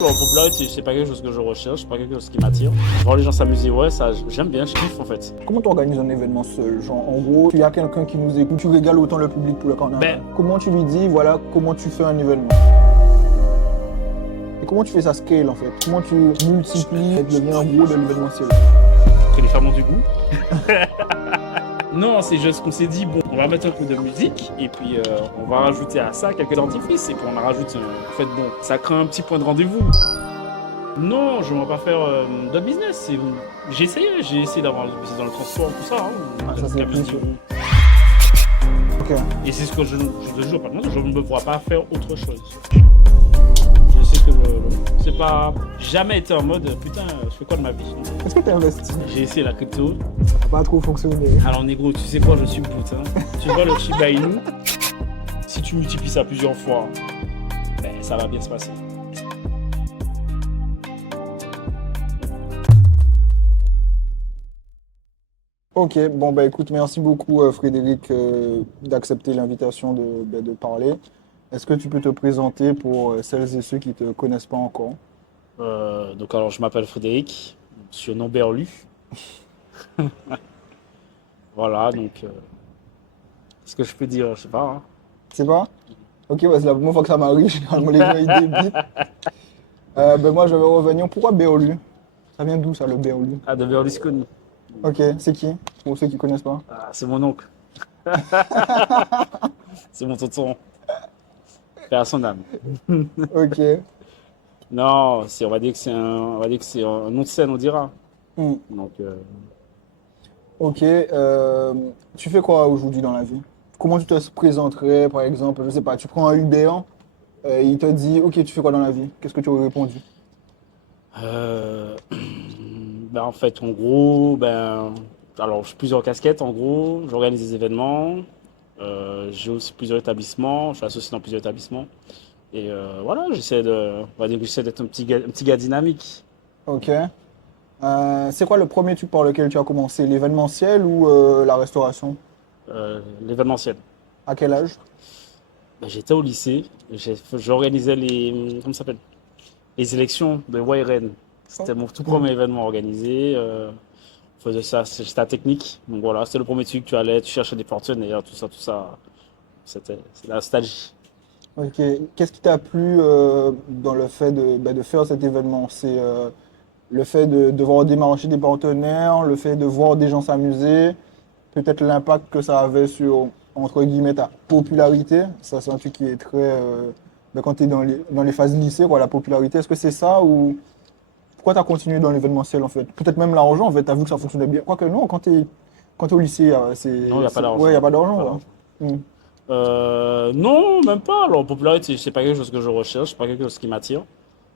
La popularité, c'est pas quelque chose que je recherche, c'est pas quelque chose qui m'attire. Voir les gens s'amuser, ouais, ça, j'aime bien, je kiffe en fait. Comment tu organises un événement seul? Genre, en gros, il y a quelqu'un qui nous écoute, tu régales autant le public pour le carnaval. Ben, Comment tu lui dis, voilà, comment tu fais un événement? Et comment tu fais ça scale en fait? Comment tu multiplies et deviens un gros de l'événementiel? que les femmes ont du goût. Non, c'est juste qu'on s'est dit, bon, on va mettre un peu de musique et puis on va rajouter à ça quelques dentifrices et puis on en rajoute, en fait, bon, ça crée un petit point de rendez-vous. Non, je ne vais pas faire de business. J'ai essayé d'avoir le business dans le transport, tout ça. Hein. Ah, ça, c'est plus sûr. Ok. Et c'est ce que je te jure, par contre, je ne me vois pas faire autre chose. Je sais que c'est pas jamais été en mode putain, je fais quoi de ma vie? Est-ce que tu investis? J'ai essayé la crypto. Ça n'a pas trop fonctionné. Alors négro, tu sais quoi, je suis putain. Tu vois le Shiba Inu, si tu multiplies ça plusieurs fois, ben, ça va bien se passer. Ok, bon bah écoute, merci beaucoup Frédéric d'accepter l'invitation de parler. Est-ce que tu peux te présenter pour celles et ceux qui ne te connaissent pas encore? Donc alors je m'appelle Frédéric, surnom Berlu. Voilà, donc ce que je peux dire, je sais pas. Hein. C'est pas? Ok, ouais, c'est la première fois que ça m'arrive, généralement les gens ils débitent. Ben moi je vais revenir. Pourquoi Béolu? Ça vient d'où ça le Béolu? Ah, de Berlusconi. Ok, c'est qui? Pour ceux qui connaissent pas. Ah, c'est mon oncle. C'est mon tonton. Paix à son âme. Ok. Non, on va dire que on va dire que c'est un nom de scène, on dira. Hmm. Donc, Ok. Tu fais quoi aujourd'hui dans la vie? Comment tu te présenterais, par exemple? Je sais pas, tu prends un Uber, il te dit, ok, tu fais quoi dans la vie? Qu'est-ce que tu aurais répondu? euh, ben, en fait, en gros, ben, alors j'ai plusieurs casquettes. En gros, j'organise des événements. J'ai aussi plusieurs établissements. Je suis associé dans plusieurs établissements. Et voilà, on va dire que j'essaie d'être un petit gars dynamique. Ok. C'est quoi le premier truc par lequel tu as commencé? L'événementiel ou la restauration? L'événementiel. À quel âge? Ben, j'étais au lycée. J'organisais comment ça s'appelle? Les élections de YRN. C'était mon tout premier événement organisé. On faisait ça, c'était la technique. Donc voilà, c'était le premier truc. Tu allais, tu cherchais des partenaires, tout ça, tout ça. C'est la nostalgie. Ok. Qu'est-ce qui t'a plu dans le fait de faire cet événement? C'est le fait de devoir démarcher des partenaires, le fait de voir des gens s'amuser, peut-être l'impact que ça avait sur, entre guillemets, ta popularité. Ça, c'est un truc qui est très... quand tu es dans les phases lycée, quoi, la popularité, est-ce que c'est ça ou pourquoi tu as continué dans l'événementiel en fait? Peut-être même l'argent, en fait, tu as vu que ça fonctionnait bien. Quoique non, quand t'es au lycée, Non, il n'y a pas d'argent. ouais, il n'y a pas d'argent. Pas Quoi. d'argent. Hmm. Non, même pas. Alors, popularité, c'est pas quelque chose que je recherche, c'est pas quelque chose qui m'attire.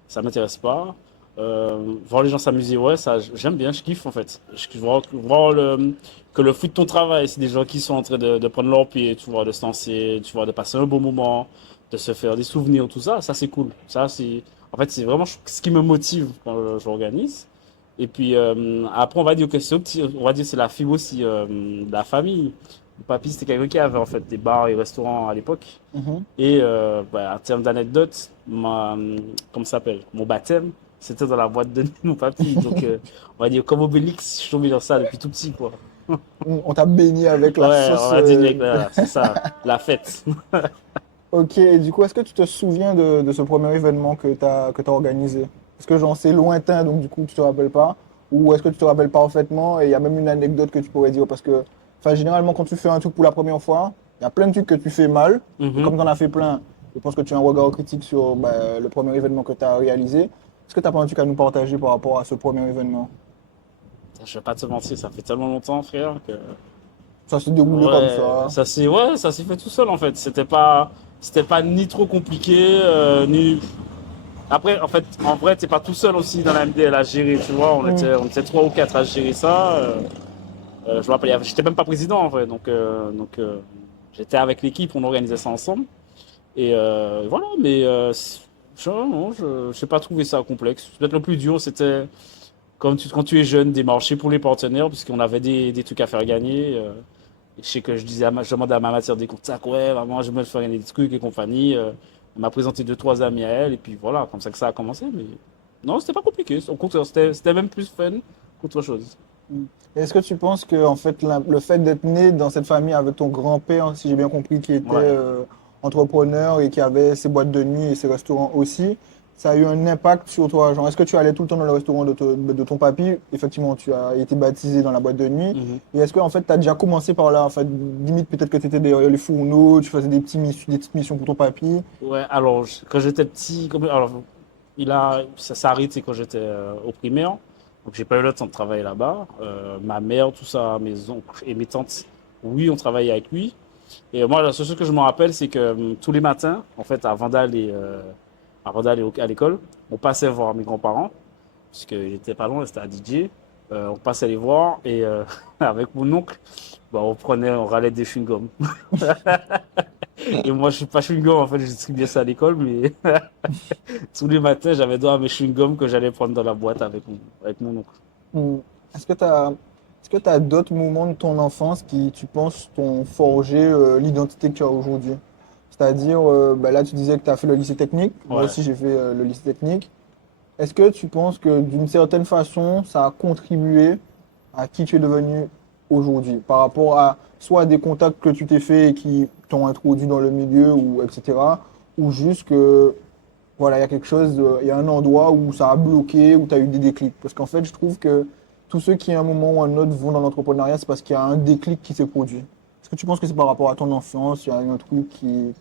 Ça m'intéresse pas. Voir les gens s'amuser, ouais, ça, j'aime bien, je kiffe en fait. Je kiffe voir que le fruit de ton travail, c'est des gens qui sont en train de prendre leur pied, tu vois, de se lancer, tu vois, de passer un bon moment, de se faire des souvenirs, tout ça, c'est cool. En fait, c'est vraiment ce qui me motive quand j'organise. Et puis après, on va dire que on va dire que c'est la fibre aussi de la famille. Mon papy, c'était quelqu'un qui avait en fait des bars et restaurants à l'époque. Mhm. Et en termes d'anecdotes, comment ça s'appelle? Mon baptême, c'était dans la boîte de nuit de mon papy. Donc, on va dire comme Obélix, je suis tombé dans ça depuis tout petit, quoi. On t'a baigné avec la Ouais, on sauce. va dire, mec, voilà, c'est ça, la fête. Ok, et du coup, est-ce que tu te souviens de ce premier événement que t'as organisé? Est-ce que genre c'est lointain, donc du coup tu te rappelles pas? Ou est-ce que tu te rappelles parfaitement et il y a même une anecdote que tu pourrais dire? Parce que, enfin, généralement, quand tu fais un truc pour la première fois, il y a plein de trucs que tu fais mal. Et Mhm. comme tu en as fait plein, je pense que tu as un regard critique sur le premier événement que tu as réalisé. Est-ce que tu n'as pas un truc à nous partager par rapport à ce premier événement? Je vais pas te mentir, ça fait tellement longtemps, frère, que Ça s'est déroulé comme ouais, ça. ça s'est fait tout seul en fait. C'était pas ni trop compliqué, ni. Après, en fait, en vrai, t'es pas tout seul aussi dans la MDL à gérer, tu vois. Hmm. On était trois ou quatre à gérer ça. Je me rappelle, j'étais même pas président en vrai, donc j'étais avec l'équipe, on organisait ça ensemble. Et voilà, mais non, je n'ai pas trouvé ça complexe. Peut-être le plus dur, c'était quand tu es jeune, démarcher pour les partenaires, puisqu'on avait des trucs à faire gagner. Et je sais que je demandais à ma matière des contacts, ouais, vraiment, je me faire gagner des trucs et compagnie. Mm. Elle m'a présenté deux, trois amis à elle, et puis voilà, comme ça que ça a commencé. Mais non, c'était pas compliqué. Au contraire, c'était même plus fun qu'autre chose. Mm. Est-ce que tu penses que en fait, le fait d'être né dans cette famille avec ton grand-père, si j'ai bien compris, qui était Ouais. entrepreneur et qui avait ses boîtes de nuit et ses restaurants aussi, ça a eu un impact sur toi? Genre, est-ce que tu allais tout le temps dans le restaurant de ton papy? Effectivement, tu as été baptisé dans la boîte de nuit. Mhm. Et est-ce que en fait, tu as déjà commencé par là? En fait, limite, peut-être que tu étais derrière les fourneaux, tu faisais des petites missions pour ton papy. Ouais, alors, quand j'étais petit, alors, ça s'est arrêté quand j'étais au primaire. Donc, j'ai pas eu le temps de travailler là-bas. Ma mère, tout ça, mes oncles et mes tantes, oui, on travaillait avec lui. Et moi, la seule chose que je me rappelle, c'est que tous les matins, en fait, avant d'aller à l'école, on passait voir mes grands-parents, parce qu'ils étaient pas loin, c'était à DJ. On passait les voir et avec mon oncle, bah, on râlait des chewing-gums. Et moi, je suis pas chewing-gum, en fait, je distribuais ça à l'école, mais tous les matins, j'avais droit à mes chewing-gums que j'allais prendre dans la boîte avec mon oncle. Hmm. Est-ce que tu as d'autres moments de ton enfance qui, tu penses, t'ont forgé l'identité que tu as aujourd'hui? C'est-à-dire, bah là, tu disais que tu as fait le lycée technique. Moi Ouais. aussi, j'ai fait le lycée technique. Est-ce que tu penses que d'une certaine façon, ça a contribué à qui tu es devenu aujourd'hui par rapport à soit à des contacts que tu t'es fait et qui t'ont introduit dans le milieu ou etc. ou juste que voilà, il y a quelque chose, il y a un endroit où ça a bloqué, où tu as eu des déclics. Parce qu'en fait, je trouve que tous ceux qui, à un moment ou à un autre, vont dans l'entrepreneuriat, c'est parce qu'il y a un déclic qui s'est produit. Est-ce que tu penses que c'est par rapport à ton enfance, il y a un truc qui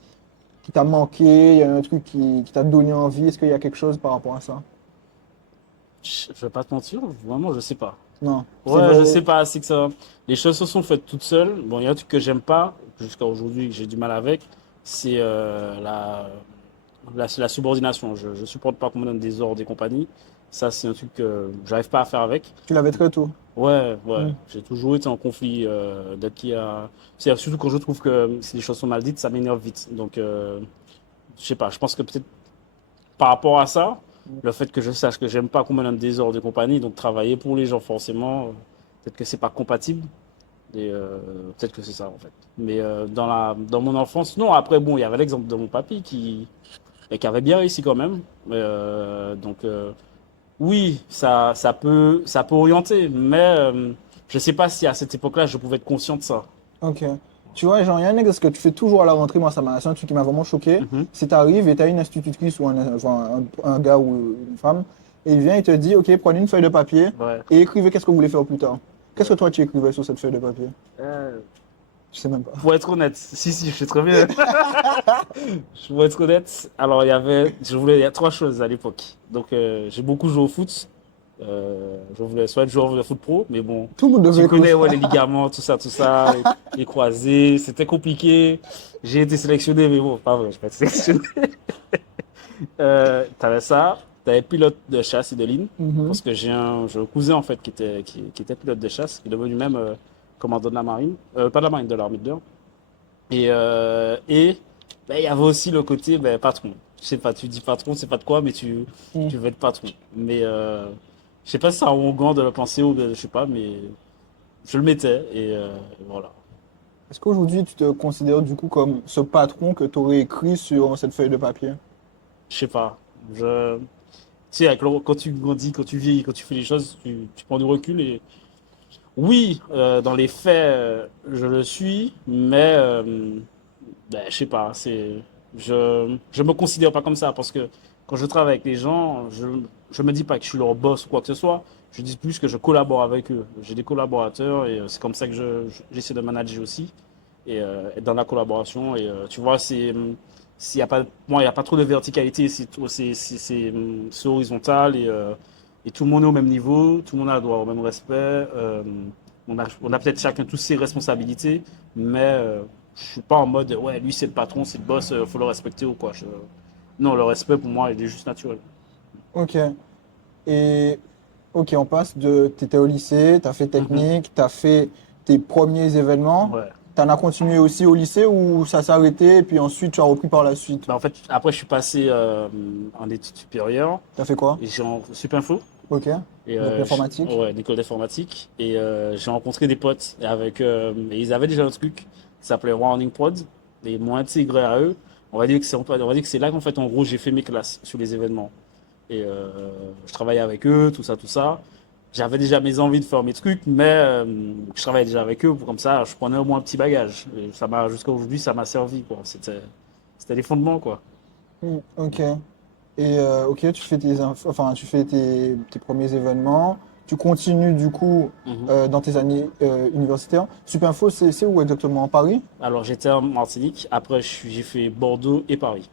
t'a manqué, il y a un truc qui t'a donné envie? Est-ce qu'il y a quelque chose par rapport à ça? Je vais pas te mentir, vraiment, je sais pas. Non, c'est Ouais, je vrai. sais pas, c'est que ça. Les choses se sont faites toutes seules. Bon, il y a un truc que j'aime pas, jusqu'à aujourd'hui, que j'ai du mal avec, c'est la subordination. Je supporte pas qu'on me donne des ordres des compagnies. Ça, c'est un truc que j'arrive pas à faire avec. Tu l'avais très tôt. Ouais, ouais. Mm. J'ai toujours été en conflit dès qu'il y a. C'est surtout quand je trouve que si les choses sont mal dites, ça m'énerve vite. Donc, je sais pas, je pense que peut-être par rapport à ça, le fait que je sache que j'aime pas qu'on me donne des ordres de compagnie, donc travailler pour les gens forcément, peut-être que c'est pas compatible. Et peut-être que c'est ça en fait. Mais dans mon enfance, non, après, bon, il y avait l'exemple de mon papy qui avait bien réussi quand même. Donc, oui, ça peut orienter, mais je sais pas si à cette époque-là, je pouvais être conscient de ça. Ok. Tu vois, genre, il y a un exemple que tu fais toujours à la rentrée, moi, c'est un truc qui m'a vraiment choqué. Mhm. C'est t'arrives et t'as une institutrice ou un gars ou une femme, et il vient et te dit, ok, prenez une feuille de papier Ouais. et écrivez qu'est-ce que vous voulez faire plus tard. Qu'est-ce que Ouais. toi tu écrivais sur cette feuille de papier? Euh, Je sais même pas. pour être honnête, si, je sais très bien. Pour être honnête, alors il y a trois choses à l'époque. Donc j'ai beaucoup joué au foot. Je voulais soit être joueur de foot pro, mais bon, Tout le monde tu devait écrire connais ouais, ça. les ligaments, tout ça, les croisés, c'était compliqué. J'ai été sélectionné, mais bon, pas vrai, je vais pas être sélectionné. T'avais ça, t'avais pilote de chasse et de ligne, Mhm. parce que j'ai un cousin en fait qui était pilote de chasse, qui est devenu même commandant de la marine, pas de la marine, de l'armée de l'air. Et ben, il y avait aussi le côté ben, patron. Je sais pas, tu dis patron, c'est pas de quoi, mais tu Mm. veux être patron. Mais je sais pas si c'est arrogant de le penser ou je sais pas, mais je le mettais et voilà. Est-ce qu'aujourd'hui tu te considères du coup comme ce patron que tu aurais écrit sur cette feuille de papier? Je sais pas. Tu sais, quand tu grandis, quand tu vieillis, quand tu fais les choses, tu prends du recul et oui, dans les faits, je le suis, mais ben, je sais pas, je me considère pas comme ça parce que quand je travaille avec les gens, je me dis pas que je suis leur boss ou quoi que ce soit. Je dis plus que je collabore avec eux. J'ai des collaborateurs et c'est comme ça que j'essaie de manager aussi et être dans la collaboration. Et tu vois, s'il y a pas, moi, il y a pas trop de verticalité, c'est horizontal et tout le monde est au même niveau, tout le monde a le droit au même respect. On a peut-être chacun tous ses responsabilités, mais je suis pas en mode ouais lui c'est le patron, c'est le boss, faut le respecter ou quoi. Non, le respect pour moi il est juste naturel. Ok. Et ok, on passe de. Tu étais au lycée, tu as fait Mhm. technique, tu as fait tes premiers événements. Ouais. Tu en as continué aussi au lycée ou ça s'est arrêté et puis ensuite tu as repris par la suite? Bah, en fait après je suis passé en études supérieures Tu as fait quoi? et j'ai en Supinfo Ok. et Donc l'informatique. ouais l'école d'informatique et j'ai rencontré des potes et ils avaient déjà un truc qui s'appelait Warning Prod et ils m'ont intégré à eux on va dire que c'est là qu'en fait, en gros, j'ai fait mes classes sur les événements. Et je travaillais avec eux, tout ça, tout ça. J'avais déjà mes envies de faire mes trucs, mais je travaillais déjà avec eux, comme ça, je prenais au moins un petit bagage. Et jusqu'à aujourd'hui, ça m'a servi, quoi. C'était les fondements, quoi. Ok. Et ok, tu fais tes premiers événements. Tu continues du coup Mhm. dans tes années universitaires. Supinfo, c'est où exactement? En Paris? Alors, j'étais en Martinique. Après, j'ai fait Bordeaux et Paris.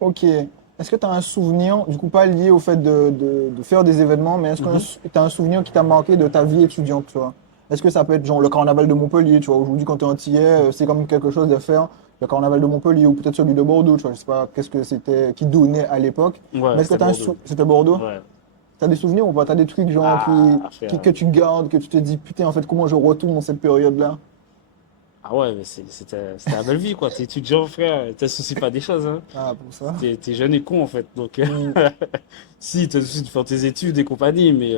Ok. Est-ce que tu as un souvenir, du coup pas lié au fait de faire des événements, mais est-ce que Mhm. tu as un souvenir qui t'a marqué de ta vie étudiante, tu vois? Est-ce que ça peut être genre le carnaval de Montpellier, tu vois? Aujourd'hui, quand tu es antillais, c'est comme quelque chose de faire le carnaval de Montpellier ou peut-être celui de Bordeaux, tu vois? Je sais pas qu'est-ce que c'était, qui donnait à l'époque. Mais Ouais, est-ce que c'était tu as un Bordeaux. C'était Bordeaux? Ouais. T'as des souvenirs ou pas? T'as des trucs genre Ah, frère. que tu gardes, que tu te dis, putain, en fait, comment je retourne dans cette période-là? Ah ouais, mais c'était la belle vie, quoi. T'es étudiant, frère. Te soucies pas des choses, hein. Ah, pour ça. T'es jeune et con, en fait. Donc, Hmm. si, te soucies de faire tes études et compagnie, mais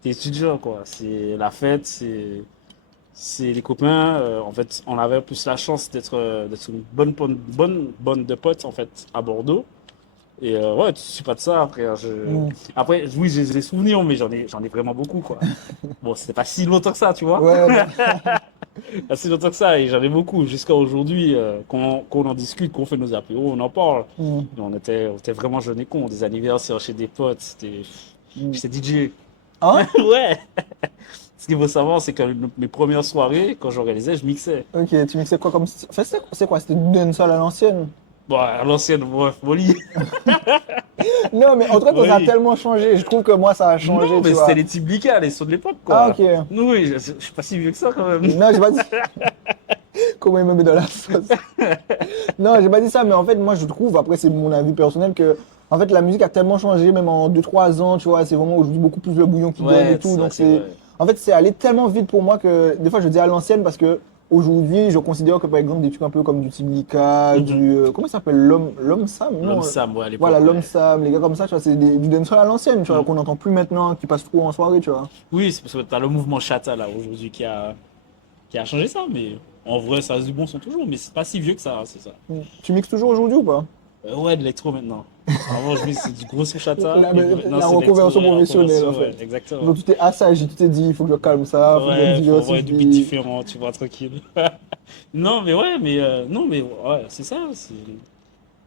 t'es étudiant, quoi. C'est la fête, c'est les copains. En fait, on avait plus la chance d'être une bonne bande de potes, en fait, à Bordeaux. Et ouais, tu suis pas de ça, frère. Hmm. Après, oui, j'ai des souvenirs, mais j'en ai vraiment beaucoup, quoi. Bon, c'était pas si longtemps que ça, tu vois. Ouais, bah, Pas si longtemps que ça, et j'en ai beaucoup. Jusqu'à aujourd'hui, qu'on en discute, qu'on fait nos apéros, on en parle. hmm, Et on était vraiment jeunes et cons. Des anniversaires chez des potes, hmm. j'étais DJ. Hein? Ouais! Ce qu'il faut savoir, c'est que mes premières soirées, quand j'organisais, je mixais. Ok, tu mixais quoi comme style? Enfin, c'est quoi? C'était du dancehall à l'ancienne? Bon, à l'ancienne, bref, folie. Non, mais en tout cas, ça a Oui. tellement changé. Je trouve que moi, ça a changé, Non, tu mais c'était vois. les Tiblicas, les sons de l'époque, Ah, quoi. ok. Oui, je suis pas si vieux que ça, quand même. Non, j'ai pas dit. Comment il me met dans la sauce? Non, j'ai pas dit ça, mais en fait, moi, je trouve, après, c'est mon avis personnel, que, en fait, la musique a tellement changé, même en 2 3 ans, tu vois. C'est vraiment aujourd'hui beaucoup plus le bouillon qui donne et Ouais, tout. Donc, c'est vrai. en fait, c'est allé tellement vite pour moi que, des fois, je dis à l'ancienne parce que, aujourd'hui, je considère que, par exemple, des trucs un peu comme du Tiblika, Mhm. comment ça s'appelle? L'homme Sam? L'homme Non. Sam, ouais, à Voilà, l'époque, l'homme ouais. Sam, les gars comme ça, tu vois, c'est du dancehall à l'ancienne, tu vois, Mhm. qu'on n'entend plus maintenant, qui passe trop en soirée, tu vois. Oui, c'est parce que t'as le mouvement Chata, là, aujourd'hui, qui a changé ça, mais en vrai, ça reste du bon son toujours, mais c'est pas si vieux que ça, c'est ça. Tu mixes toujours aujourd'hui ou pas? Ouais, de l'électro maintenant. Avant, je c'est du gros son Chata, La, mais maintenant, la c'est de l'électro, reconversion ouais, la professionnelle, en reconversion, fait. ouais, exactement. Donc, tu t'es assagi, tu t'es dit, il faut que je calme ça, il faut que je me Ouais, faut avoir du beat diversifie. différent, tu vois, tranquille. Non, mais ouais, mais non, mais ouais, c'est ça.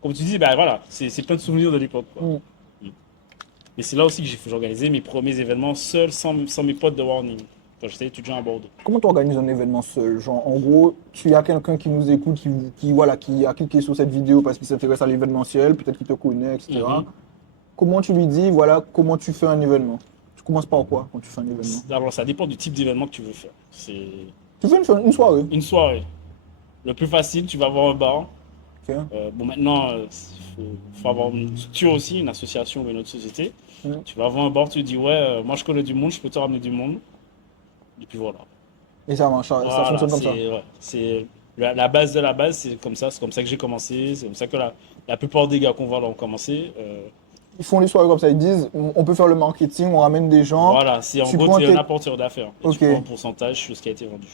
Comme tu dis, bah voilà, c'est plein de souvenirs de l'époque, quoi. Hmm. Mm. Et c'est là aussi que j'ai organisé mes premiers événements seul, sans mes potes de Warning, quand j'étais étudiant à Bordeaux. Comment tu organises un événement seul? Genre, en gros, tu as quelqu'un qui nous écoute, voilà, qui a cliqué sur cette vidéo parce qu'il s'intéresse à l'événementiel, peut-être qu'il te connaît, etc. Mhm. Comment tu lui dis, voilà, comment tu fais un événement? Tu commences par quoi quand tu fais un événement? Alors, ça dépend du type d'événement que tu veux faire. C'est Tu fais une soirée. une soirée. Le plus facile, tu vas avoir un bar. Ok. Bon, maintenant, faut avoir une structure aussi, une association ou une autre société. Hmm. Tu vas avoir un bar, tu dis, ouais, moi je connais du monde, je peux te ramener du monde. Et puis voilà. Et ça marche, ça Voilà, fonctionne comme ça. ouais, c'est la base de la base, c'est comme ça que j'ai commencé, c'est comme ça que la plupart des gars qu'on voit là ont commencé. Ils font les soirées comme ça, ils disent, on peut faire le marketing, on ramène des gens, Voilà, c'est en tu gros, prends tu es un tes... apporteur d'affaires et tu Ok. prends un pourcentage sur ce qui a été vendu.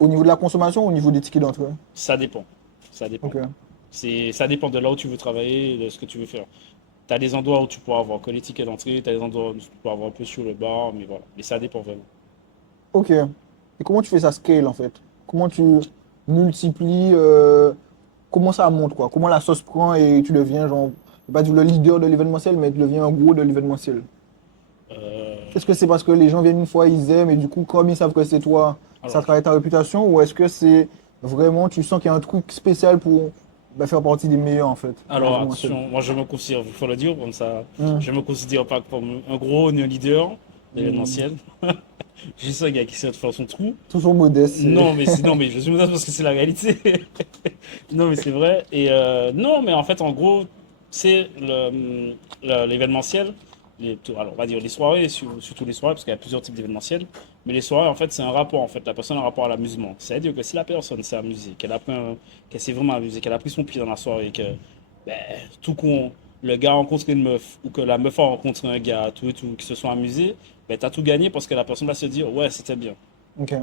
Au niveau de la consommation ou au niveau des tickets d'entrée? Ça dépend, ça dépend. Ok. Ça dépend de là où tu veux travailler, de ce que tu veux faire. Tu as des endroits où tu pourras avoir que les tickets d'entrée, tu as des endroits où tu pourras avoir un peu sur le bar, mais voilà. Mais ça dépend vraiment. Ok. Et comment tu fais ça scale en fait? Comment tu multiplies, comment ça monte quoi? Comment la sauce prend et tu deviens genre, je vais pas dire le leader de l'événementiel, mais tu deviens un gros de l'événementiel. Euh, Est-ce que c'est parce que les gens viennent une fois, ils aiment et du coup, comme ils savent que c'est toi, ça alors, travaille ta réputation ou est-ce que c'est vraiment, tu sens qu'il y a un truc spécial pour faire partie des meilleurs en fait dans alors, l'événementiel? attention, moi je me considère, il faut le dire comme ça, Hmm. je me considère pas comme un gros ni un leader de Hmm. l'événementiel. Juste un gars qui essaie de faire son trou. Toujours modeste. Non, mais je suis modeste parce que c'est la réalité. Non, mais c'est vrai. Et non, mais en fait, en gros, c'est l'événementiel. Alors, on va dire les soirées, surtout les soirées, parce qu'il y a plusieurs types d'événementiels. Mais les soirées, en fait, c'est un rapport. En fait, la personne a un rapport à la l'amusement. C'est-à-dire que si la personne s'est amusée, qu'elle s'est vraiment amusée, qu'elle a pris son pied dans la soirée, que ben, tout con, le gars a rencontré une meuf, ou que la meuf a rencontré un gars, tout et tout, qui se sont amusés, ben, t'as tout gagné parce que la personne va se dire, ouais, c'était bien. Ok.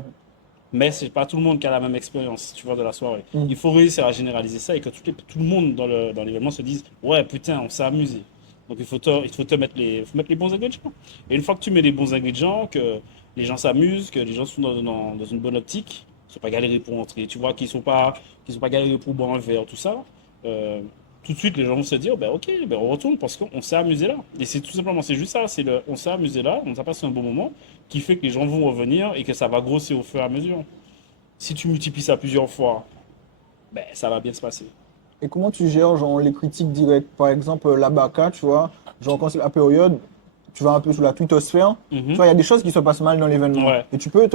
Mais c'est pas tout le monde qui a la même expérience, tu vois, de la soirée. Mm. Il faut réussir à généraliser ça et que tout le monde dans l'événement se dise, ouais, putain, on s'est amusé. Donc il faut te mettre faut mettre les bons ingrédients. Et une fois que tu mets les bons ingrédients, que les gens s'amusent, que les gens sont dans une bonne optique, ils sont pas galérés pour entrer, tu vois, qu'ils sont pas galérés pour boire un verre, tout ça, euh, tout de suite les gens vont se dire, ben ok, ben on retourne parce qu'on s'est amusé là. Et c'est tout simplement, c'est juste ça, on s'est amusé là, on a passé un bon moment qui fait que les gens vont revenir et que ça va grossir au fur et à mesure. Si tu multiplies ça plusieurs fois, ben, ça va bien se passer. Et comment tu gères genre, les critiques directes? Par exemple, la BACA, tu vois, genre quand c'est la période, tu vas un peu sur la twittosphère, tu Mhm. vois, il y a des choses qui se passent mal dans l'événement. Ouais. Et tu peux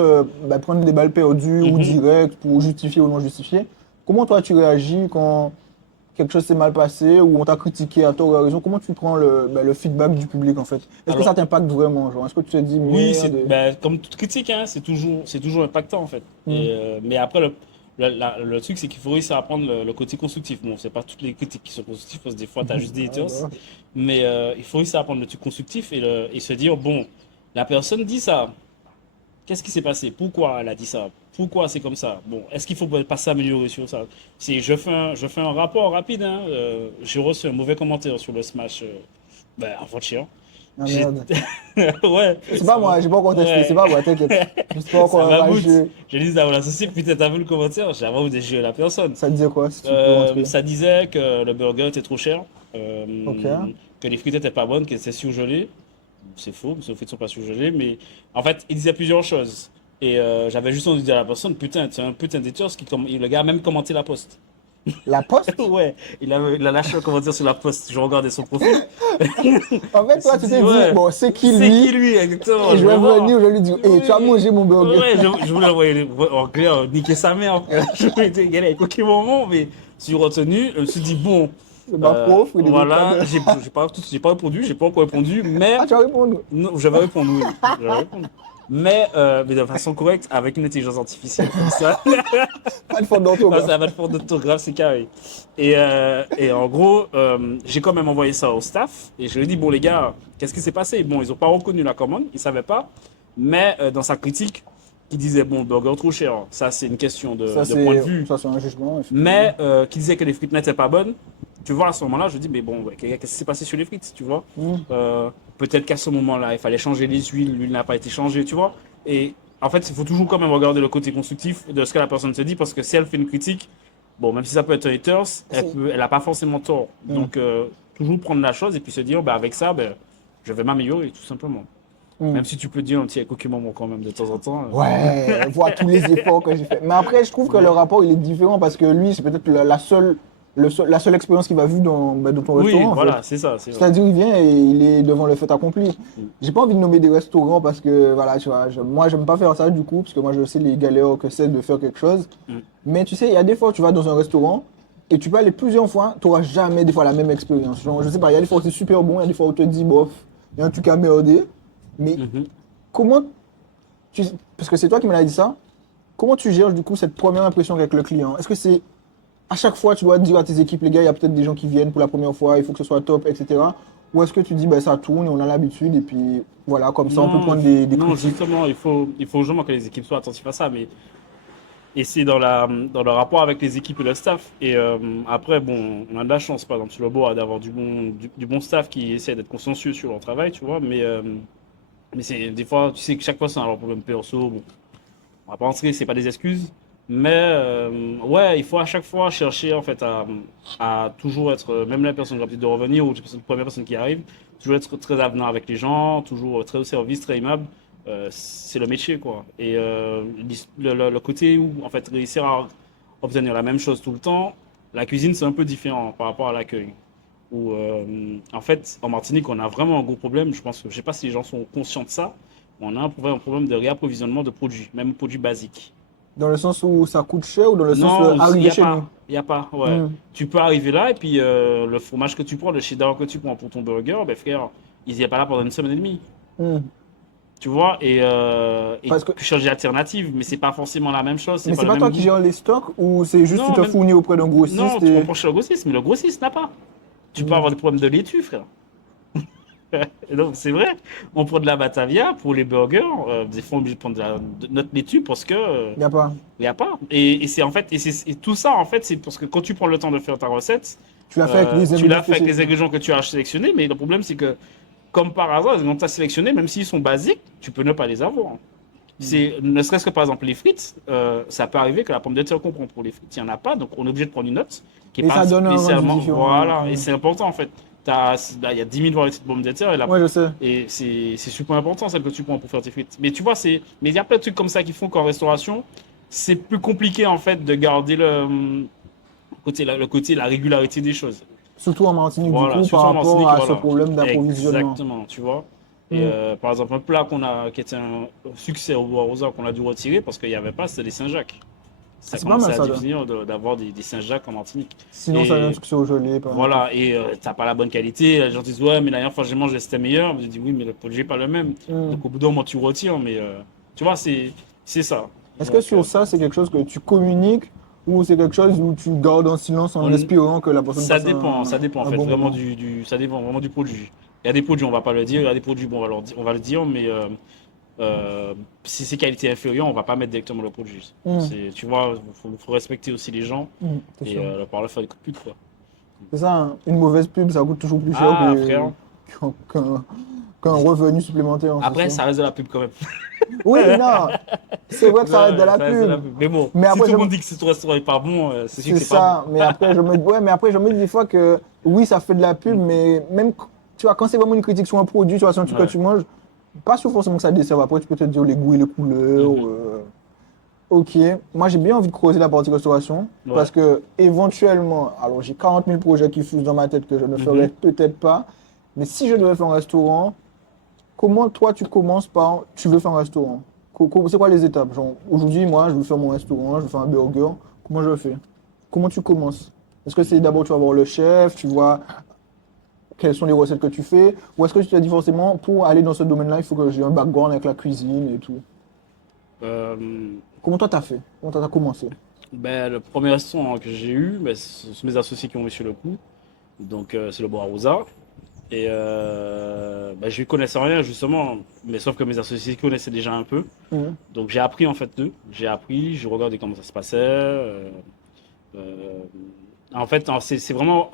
prendre des balles perdues ou Mhm. directes pour justifier ou non justifier. Comment toi tu réagis quand quelque chose s'est mal passé ou on t'a critiqué à tort ou à raison? Comment tu prends le feedback du public en fait? Est-ce que ça Alors, t'impacte vraiment? Genre, est-ce que tu te dis oui, merde? ben, comme toute critique, hein, c'est toujours impactant en fait. Hmm. Mais après, le truc, c'est qu'il faut réussir à prendre le côté constructif. Bon, c'est pas toutes les critiques qui sont constructives, parce que des fois, tu as juste des Ah, haters. bah. Mais il faut réussir à prendre le truc constructif et se dire, bon, la personne dit ça. Qu'est-ce qui s'est passé? Pourquoi elle a dit ça? Pourquoi c'est comme ça? Bon, est-ce qu'il faut pas s'améliorer sur ça? Je fais un rapport rapide, hein. J'ai reçu un mauvais commentaire sur le Smash ben, avant-hier. Ah, J'ai- merde. Ouais, C'est pas moi, j'ai pas contesté, c'est ouais. pas moi, t'inquiète. Je suis pas encore Ça m'aboute. enragé. J'ai dit ça à mon associé, putain, t'as vu le commentaire? J'ai vraiment déjoué la personne. Ça te disait quoi si tu peux rentrer? Ça disait que le burger était trop cher, Ok. que les frites étaient pas bonnes, que c'était surgelé. C'est faux, parce que les frites sont pas surgelées, mais en fait, il disait plusieurs choses. Et j'avais juste envie de dire à la personne, putain, c'est un putain d'éditeur, le gars a même commenté la poste. La poste? Ouais, il a lâché un commentaire sur la poste. Je regardais son profil. En fait, Je toi, me tu suis t'es dit, dit, ouais, bon, c'est qui c'est qui lui? lui, exactement, Et je je vais veux voir. venir, je vais lui dire, hey, tu as Oui. mangé mon burger. Ouais, je voulais envoyer en clair, niquer sa mère. Je voulais dire, gars, aucun moment, mais je suis retenu. Je me suis dit, bon, C'est ma pauvre, Frédéric voilà, Cabert. j'ai pas répondu, j'ai pas encore répondu, mais Ah, tu as répondu. non, j'avais répondu, oui. J'avais répondu. Mais de façon correcte, avec une intelligence artificielle comme ça. Pas de faute Ah, d'orthographe. ça va te faire d'orthographe, c'est carré. Et en gros, j'ai quand même envoyé ça au staff et je lui ai dit, bon les gars, qu'est-ce qui s'est passé? Bon, ils n'ont pas reconnu la commande, ils ne savaient pas, mais dans sa critique, qui disait, bon, burger trop cher, ça c'est une question de point de vue, Ça, c'est un jugement, effectivement. mais qui disait que les frites n'étaient pas bonnes, tu vois, à ce moment-là, je dis, mais bon, ouais, qu'est-ce qui s'est passé sur les frites, tu vois? Hmm. Peut-être qu'à ce moment-là, il fallait changer les huiles, l'huile n'a pas été changée, tu vois? Et en fait, il faut toujours quand même regarder le côté constructif de ce que la personne se dit, parce que si elle fait une critique, bon, même si ça peut être un haters, elle n'a pas forcément tort. Hmm. Donc, toujours prendre la chose et puis se dire, bah, avec ça, ben, je vais m'améliorer, tout simplement. Hmm. Même si tu peux dire un petit coquille moment quand même de temps en temps. Ouais, voir tous les efforts que j'ai fait. Mais après, je trouve que le rapport, il est différent parce que lui, c'est peut-être la seule expérience qu'il va vivre dans ton Oui, restaurant, en voilà, fait. c'est ça. C'est vrai. C'est-à-dire, il vient et il est devant le fait accompli. Mm. J'ai pas envie de nommer des restaurants parce que, voilà, tu vois, moi, j'aime pas faire ça du coup, parce que moi, je sais les galères que c'est de faire quelque chose. Mm. Mais tu sais, il y a des fois, tu vas dans un restaurant et tu peux aller plusieurs fois, tu n'auras jamais des fois la même expérience. Genre, je sais pas, il y a des fois où c'est super bon, il y a des fois où tu te dis, bof, il y a un truc à merder. Mais Mhm. comment parce que c'est toi qui m'as dit ça, comment tu gères du coup cette première impression avec le client? Est-ce que c'est à chaque fois tu dois dire à tes équipes, les gars, il y a peut-être des gens qui viennent pour la première fois, il faut que ce soit top, etc. Ou est-ce que tu dis, ben, ça tourne et on a l'habitude et puis voilà, comme ça on peut Non, prendre des non, critiques. justement, il faut vraiment que les équipes soient attentives à ça. Mais et c'est dans le rapport avec les équipes et le staff. Et après, bon, on a de la chance, par exemple, sur le board, d'avoir du bon staff qui essaie d'être consciencieux sur leur travail, tu vois. Mais c'est des fois, tu sais que chaque fois, c'est un problème perso. Bon, on va pas rentrer, c'est pas des excuses. Mais ouais, il faut à chaque fois chercher en fait à toujours être, même la personne qui va peut-être de revenir ou la première personne qui arrive, toujours être très avenant avec les gens, toujours très au service, très aimable. C'est le métier quoi. Et le côté où en fait réussir à obtenir la même chose tout le temps, la cuisine c'est un peu différent par rapport à l'accueil. Où en fait en Martinique on a vraiment un gros problème. Je pense que je sais pas si les gens sont conscients de ça. On a un problème de réapprovisionnement de produits, même produits basiques. Dans le sens où ça coûte cher ou dans le sens Non, il n'y arriver a chez nous? pas. Il n'y a pas, ouais. Hmm. Tu peux arriver là et puis le fromage que tu prends, le cheddar que tu prends pour ton burger, ben frère, il n'y a pas là pendant une semaine et demie. Hmm. Tu vois, et Parce que, tu changes d'alternative, mais c'est pas forcément la même chose, c'est mais pas c'est le pas même toi qui goût. gères les stocks ou c'est juste tu Non, te même, fournis auprès d'un non, grossiste tu et... comprends chez le grossiste, mais le grossiste n'a pas. Tu peux Hmm. avoir des problèmes de laitue, frère. Et donc, c'est vrai, on prend de la Batavia pour les burgers. Des fois, on est obligé de prendre de notre laitue parce que Il n'y a pas. il n'y a pas. Et c'est en fait, et tout ça, en fait, c'est parce que quand tu prends le temps de faire ta recette, Tu l'as fait avec des tu ingrédients l'as fait avec les spécifiques. ingrédients que tu as sélectionnés. Mais le problème, c'est que, comme par hasard, les ingrédients que tu as sélectionnés, même s'ils sont basiques, tu peux ne pas les avoir. C'est, ne serait-ce que par exemple les frites, ça peut arriver que la pomme de terre qu'on prend pour les frites, il n'y en a pas, donc on est obligé de prendre une note qui est Et pas ça donne un rendu spécialement. différent. Voilà, et c'est important en fait. Là, il y a 10 000 variétés de pommes de terre Ouais, je sais. et c'est super important celle que tu prends pour faire tes frites. Mais tu vois, mais il y a plein de trucs comme ça qui font qu'en restauration, c'est plus compliqué en fait de garder le côté, la régularité des choses. Surtout en Martinique, du Voilà, coup, par surtout en rapport Martinique, à ce voilà. problème d'approvisionnement. Exactement, tu vois. Et Hmm. par exemple, un plat qui était un succès au Bois Rosa qu'on a dû retirer parce qu'il n'y avait pas, c'était les Saint-Jacques. Ah, Ça c'est pas mal commençait à ça, là. devenir d'avoir des Saint-Jacques en Martinique. Sinon, ça donne un Et truc sur gelé, par exemple. voilà, et t'as pas la bonne qualité. Les gens disent, ouais, mais la dernière fois que j'ai mangé, c'était meilleur. Je dis, oui, mais le produit n'est pas le même. Hmm. Donc au bout d'un moment, tu retires, mais tu vois, c'est ça. Est-ce que Donc, sur ça, c'est quelque chose que tu communiques ou c'est quelque chose où tu gardes en silence en on, espérant que la personne passe ça dépend en un fait, bon vraiment moment? ça dépend vraiment du produit. Il y a des produits, on va pas le dire, il y a des produits, bon, on va le dire, mais si c'est qualité inférieure, on va pas mettre directement le produit. Hmm. Tu vois, faut respecter aussi les gens Hmm, c'est et sûr. par là, faire des coups de pute, quoi. C'est ça, hein. Une mauvaise pub, ça coûte toujours plus cher Ah, frère. qu'un qu'un revenu supplémentaire, hein, c'est Après, sûr. ça reste de la pub quand même. Oui, non, c'est vrai que ça reste de Ouais, la ça reste de la pub. pub. Mais bon, Mais si après, tout le monde dit que ce restaurant est pas bon, c'est sûr c'est que c'est pas bon. ça. Mais après, ouais, mais après, je me dis des fois que oui, ça fait de la pub, Mm. mais même, tu vois, quand c'est vraiment une critique sur un produit, tu vois, sur un truc que Ouais. tu manges, pas sûr forcément que ça desserve. Après, tu peux te dire les goûts et les couleurs. Mhm. Ok, moi j'ai bien envie de creuser la partie restauration Ouais. parce que éventuellement, alors j'ai 40 000 projets qui fusent dans ma tête que je ne ferai Mhm. peut-être pas, mais si je devais faire un restaurant, comment toi tu commences par tu veux faire un restaurant? C'est quoi les étapes? Genre, aujourd'hui, moi je veux faire mon restaurant, je veux faire un burger, comment je le fais? Comment tu commences? Est-ce que c'est d'abord tu vas voir le chef, tu vois quelles sont les recettes que tu fais, ou est-ce que tu t'es dit forcément pour aller dans ce domaine-là, il faut que j'ai un background avec la cuisine et tout? Euh, Comment toi t'as fait? Comment toi t'as commencé? ben, le premier restaurant que j'ai eu, ben, ce sont mes associés qui ont eu sur le coup. Donc, c'est le Bois Rosa. Et ben, je ne connaissais rien justement, mais sauf que mes associés connaissaient déjà un peu. Mhm. Donc, j'ai appris en fait d'eux. J'ai appris, je regardais comment ça se passait. Euh, En fait, c'est vraiment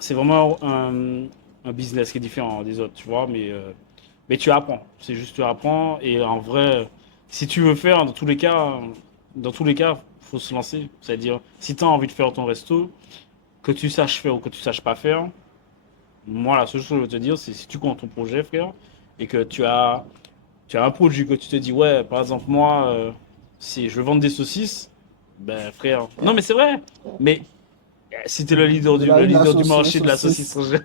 un business qui est différent des autres, tu vois, mais tu apprends. C'est juste tu apprends et en vrai, si tu veux faire, dans tous les cas, faut se lancer. C'est-à-dire, si tu as envie de faire ton resto, que tu saches faire ou que tu saches pas faire, moi, la seule chose que je veux te dire, c'est si tu comptes ton projet, frère, et que tu as un produit que tu te dis, ouais, par exemple, moi, si je veux vendre des saucisses, ben, frère, non, mais c'est vrai, mais si tu es De le de la leader du sauce, marché de la saucisse, saucisse.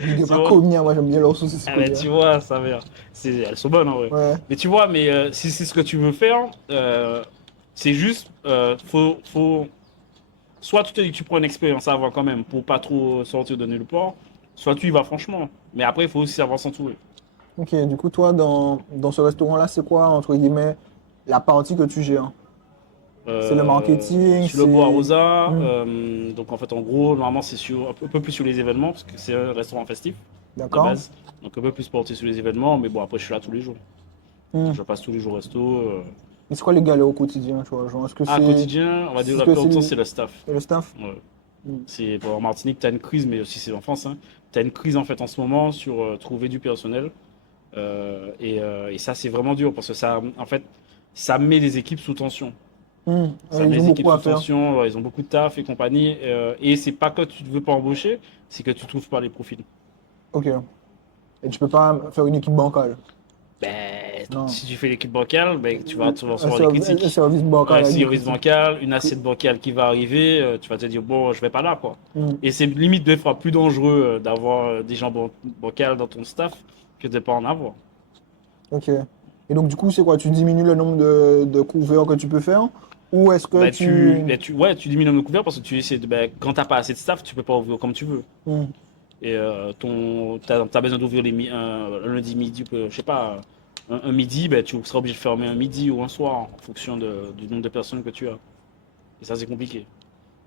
Big up tu à vois? Comia, moi j'aime bien leur saucisse Ah ben, Comia. tu vois, ça va. Elles sont bonnes en vrai. Ouais. Mais tu vois, si c'est ce que tu veux faire, c'est juste, soit tu te dis que tu prends une expérience à avoir quand même pour pas trop sortir de nulle part, soit tu y vas franchement. Mais après, il faut aussi savoir s'entourer. Ok, du coup, toi, dans ce restaurant-là, c'est quoi, entre guillemets, la partie que tu gères? C'est le marketing, Sur le Bois c'est... Rosa, Hmm, donc en fait, en gros, normalement, c'est un peu plus sur les événements, parce que c'est un restaurant festif de d'accord. base. Donc un peu plus porté sur les événements, mais bon, après, je suis là tous les jours. Hmm. Je passe tous les jours au resto. Mais c'est quoi les galères au quotidien, tu vois? Genre, est-ce que Quotidien, on va dire est-ce la que plupart c'est du temps, c'est le staff. le staff? Ouais. Hmm. C'est bon, en Martinique, tu as une crise, mais aussi c'est en France. Hein. Tu as une crise en fait en ce moment sur trouver du personnel. Et ça, c'est vraiment dur parce que ça, en fait, ça met les équipes sous tension. Hmm. Ça met Ils ont les équipes beaucoup à sous faire. tension, ils ont beaucoup de taf et compagnie. Et c'est pas que tu ne veux pas embaucher, c'est que tu trouves pas les profils. Ok. Et tu peux pas faire une équipe bancale? Ben, Non. si tu fais l'équipe bancale, ben, tu vas recevoir des Un critiques. service bancal Un avec des service critiques. bancal, une assiette bancale qui va arriver, tu vas te dire, bon, je vais pas là, quoi. Hmm. Et c'est limite des fois plus dangereux d'avoir des gens bancals dans ton staff que de pas en avoir. Ok. Et donc, du coup, c'est quoi? Tu diminues le nombre de couverts que tu peux faire? Ou est-ce que tu... Ouais, tu diminues le nombre de couverts parce que tu essaies quand t'as pas assez de staff, tu peux pas ouvrir comme tu veux. Hmm. Et t'as besoin d'ouvrir un lundi midi, je sais pas, un midi, ben, tu seras obligé de fermer un midi ou un soir en fonction du nombre de personnes que tu as. Et ça, c'est compliqué.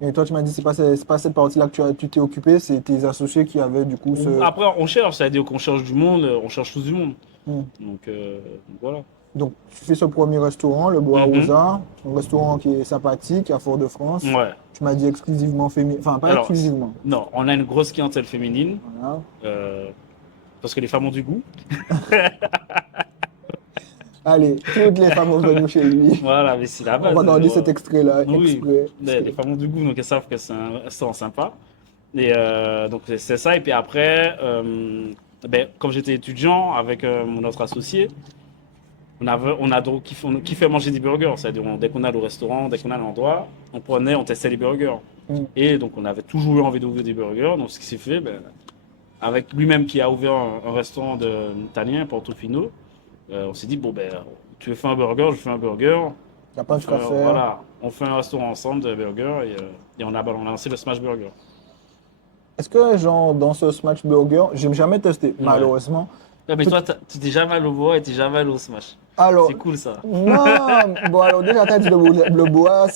Et toi, tu m'as dit, c'est pas cette partie-là que tu t'es occupé, c'est tes associés qui avaient du coup ce. Après, on cherche, c'est-à-dire qu'on cherche du monde, on cherche tous du monde. Hmm. Donc voilà. Donc, tu fais ce premier restaurant, le Bois aux Mhm. Arts, un restaurant qui est sympathique à Fort-de-France. Ouais. Tu m'as dit exclusivement féminin, enfin pas Alors, exclusivement. non, on a une grosse clientèle féminine, Voilà. euh, parce que les femmes ont du goût. Allez, toutes les femmes vont venir chez lui. Voilà, mais c'est la On base. va garder cet extrait-là, Oui, exprès. Parce les que- femmes ont du goût, donc elles savent que c'est un restaurant sympa. Et donc c'est ça. Et puis après, comme j'étais étudiant avec mon autre associé, on a donc kiffé manger des burgers. C'est-à-dire, dès qu'on allait au restaurant, dès qu'on allait à l'endroit, on prenait, on testait les burgers. Hmm. Et donc on avait toujours eu envie d'ouvrir des burgers. Donc ce qui s'est fait, avec lui-même qui a ouvert un restaurant italien, Portofino, on s'est dit, bon, tu veux faire un burger, je fais un burger. Y a pas de qu'à faire. Voilà, on fait un restaurant ensemble de burgers et on a lancé le Smash Burger. Est-ce que, genre, dans ce Smash Burger, j'ai jamais testé, Ouais. malheureusement. Ouais, mais toi, tu t'es jamais allé au bois et t'es jamais allé au Smash. Alors, C'est cool ça. non, bon, alors déjà, t'as dit le bois,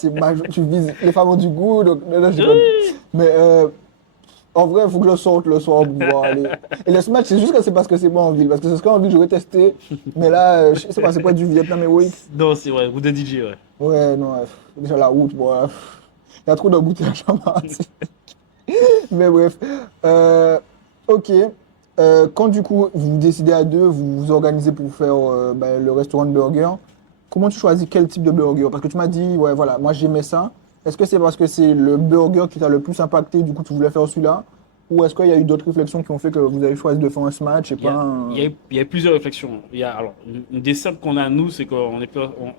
tu vises les femmes ont du goût, donc là, je déconne. Oui. Mais en vrai, il faut que je sorte le soir pour pouvoir aller. Et le Smash, c'est juste que c'est parce que c'est pas en ville, parce que c'est ce qu'en ville, j'aurais testé. Mais là, je sais pas, c'est pas du Vietnam héroïque. Non, c'est vrai, ou de DJ, ouais. Ouais, non, déjà la route, bon, il y a trop d'embouteillages à Marseille. Mais bref, ok. Quand du coup vous décidez à deux, vous vous organisez pour faire le restaurant de burger, comment tu choisis quel type de burger? Parce que tu m'as dit, ouais, voilà, moi j'aimais ça. Est-ce que c'est parce que c'est le burger qui t'a le plus impacté, du coup tu voulais faire celui-là? Ou est-ce qu'il y a eu d'autres réflexions qui ont fait que vous avez choisi de faire un smash et Il y pas a, un. il y a plusieurs réflexions. Alors, une des seules qu'on a, nous, c'est qu'on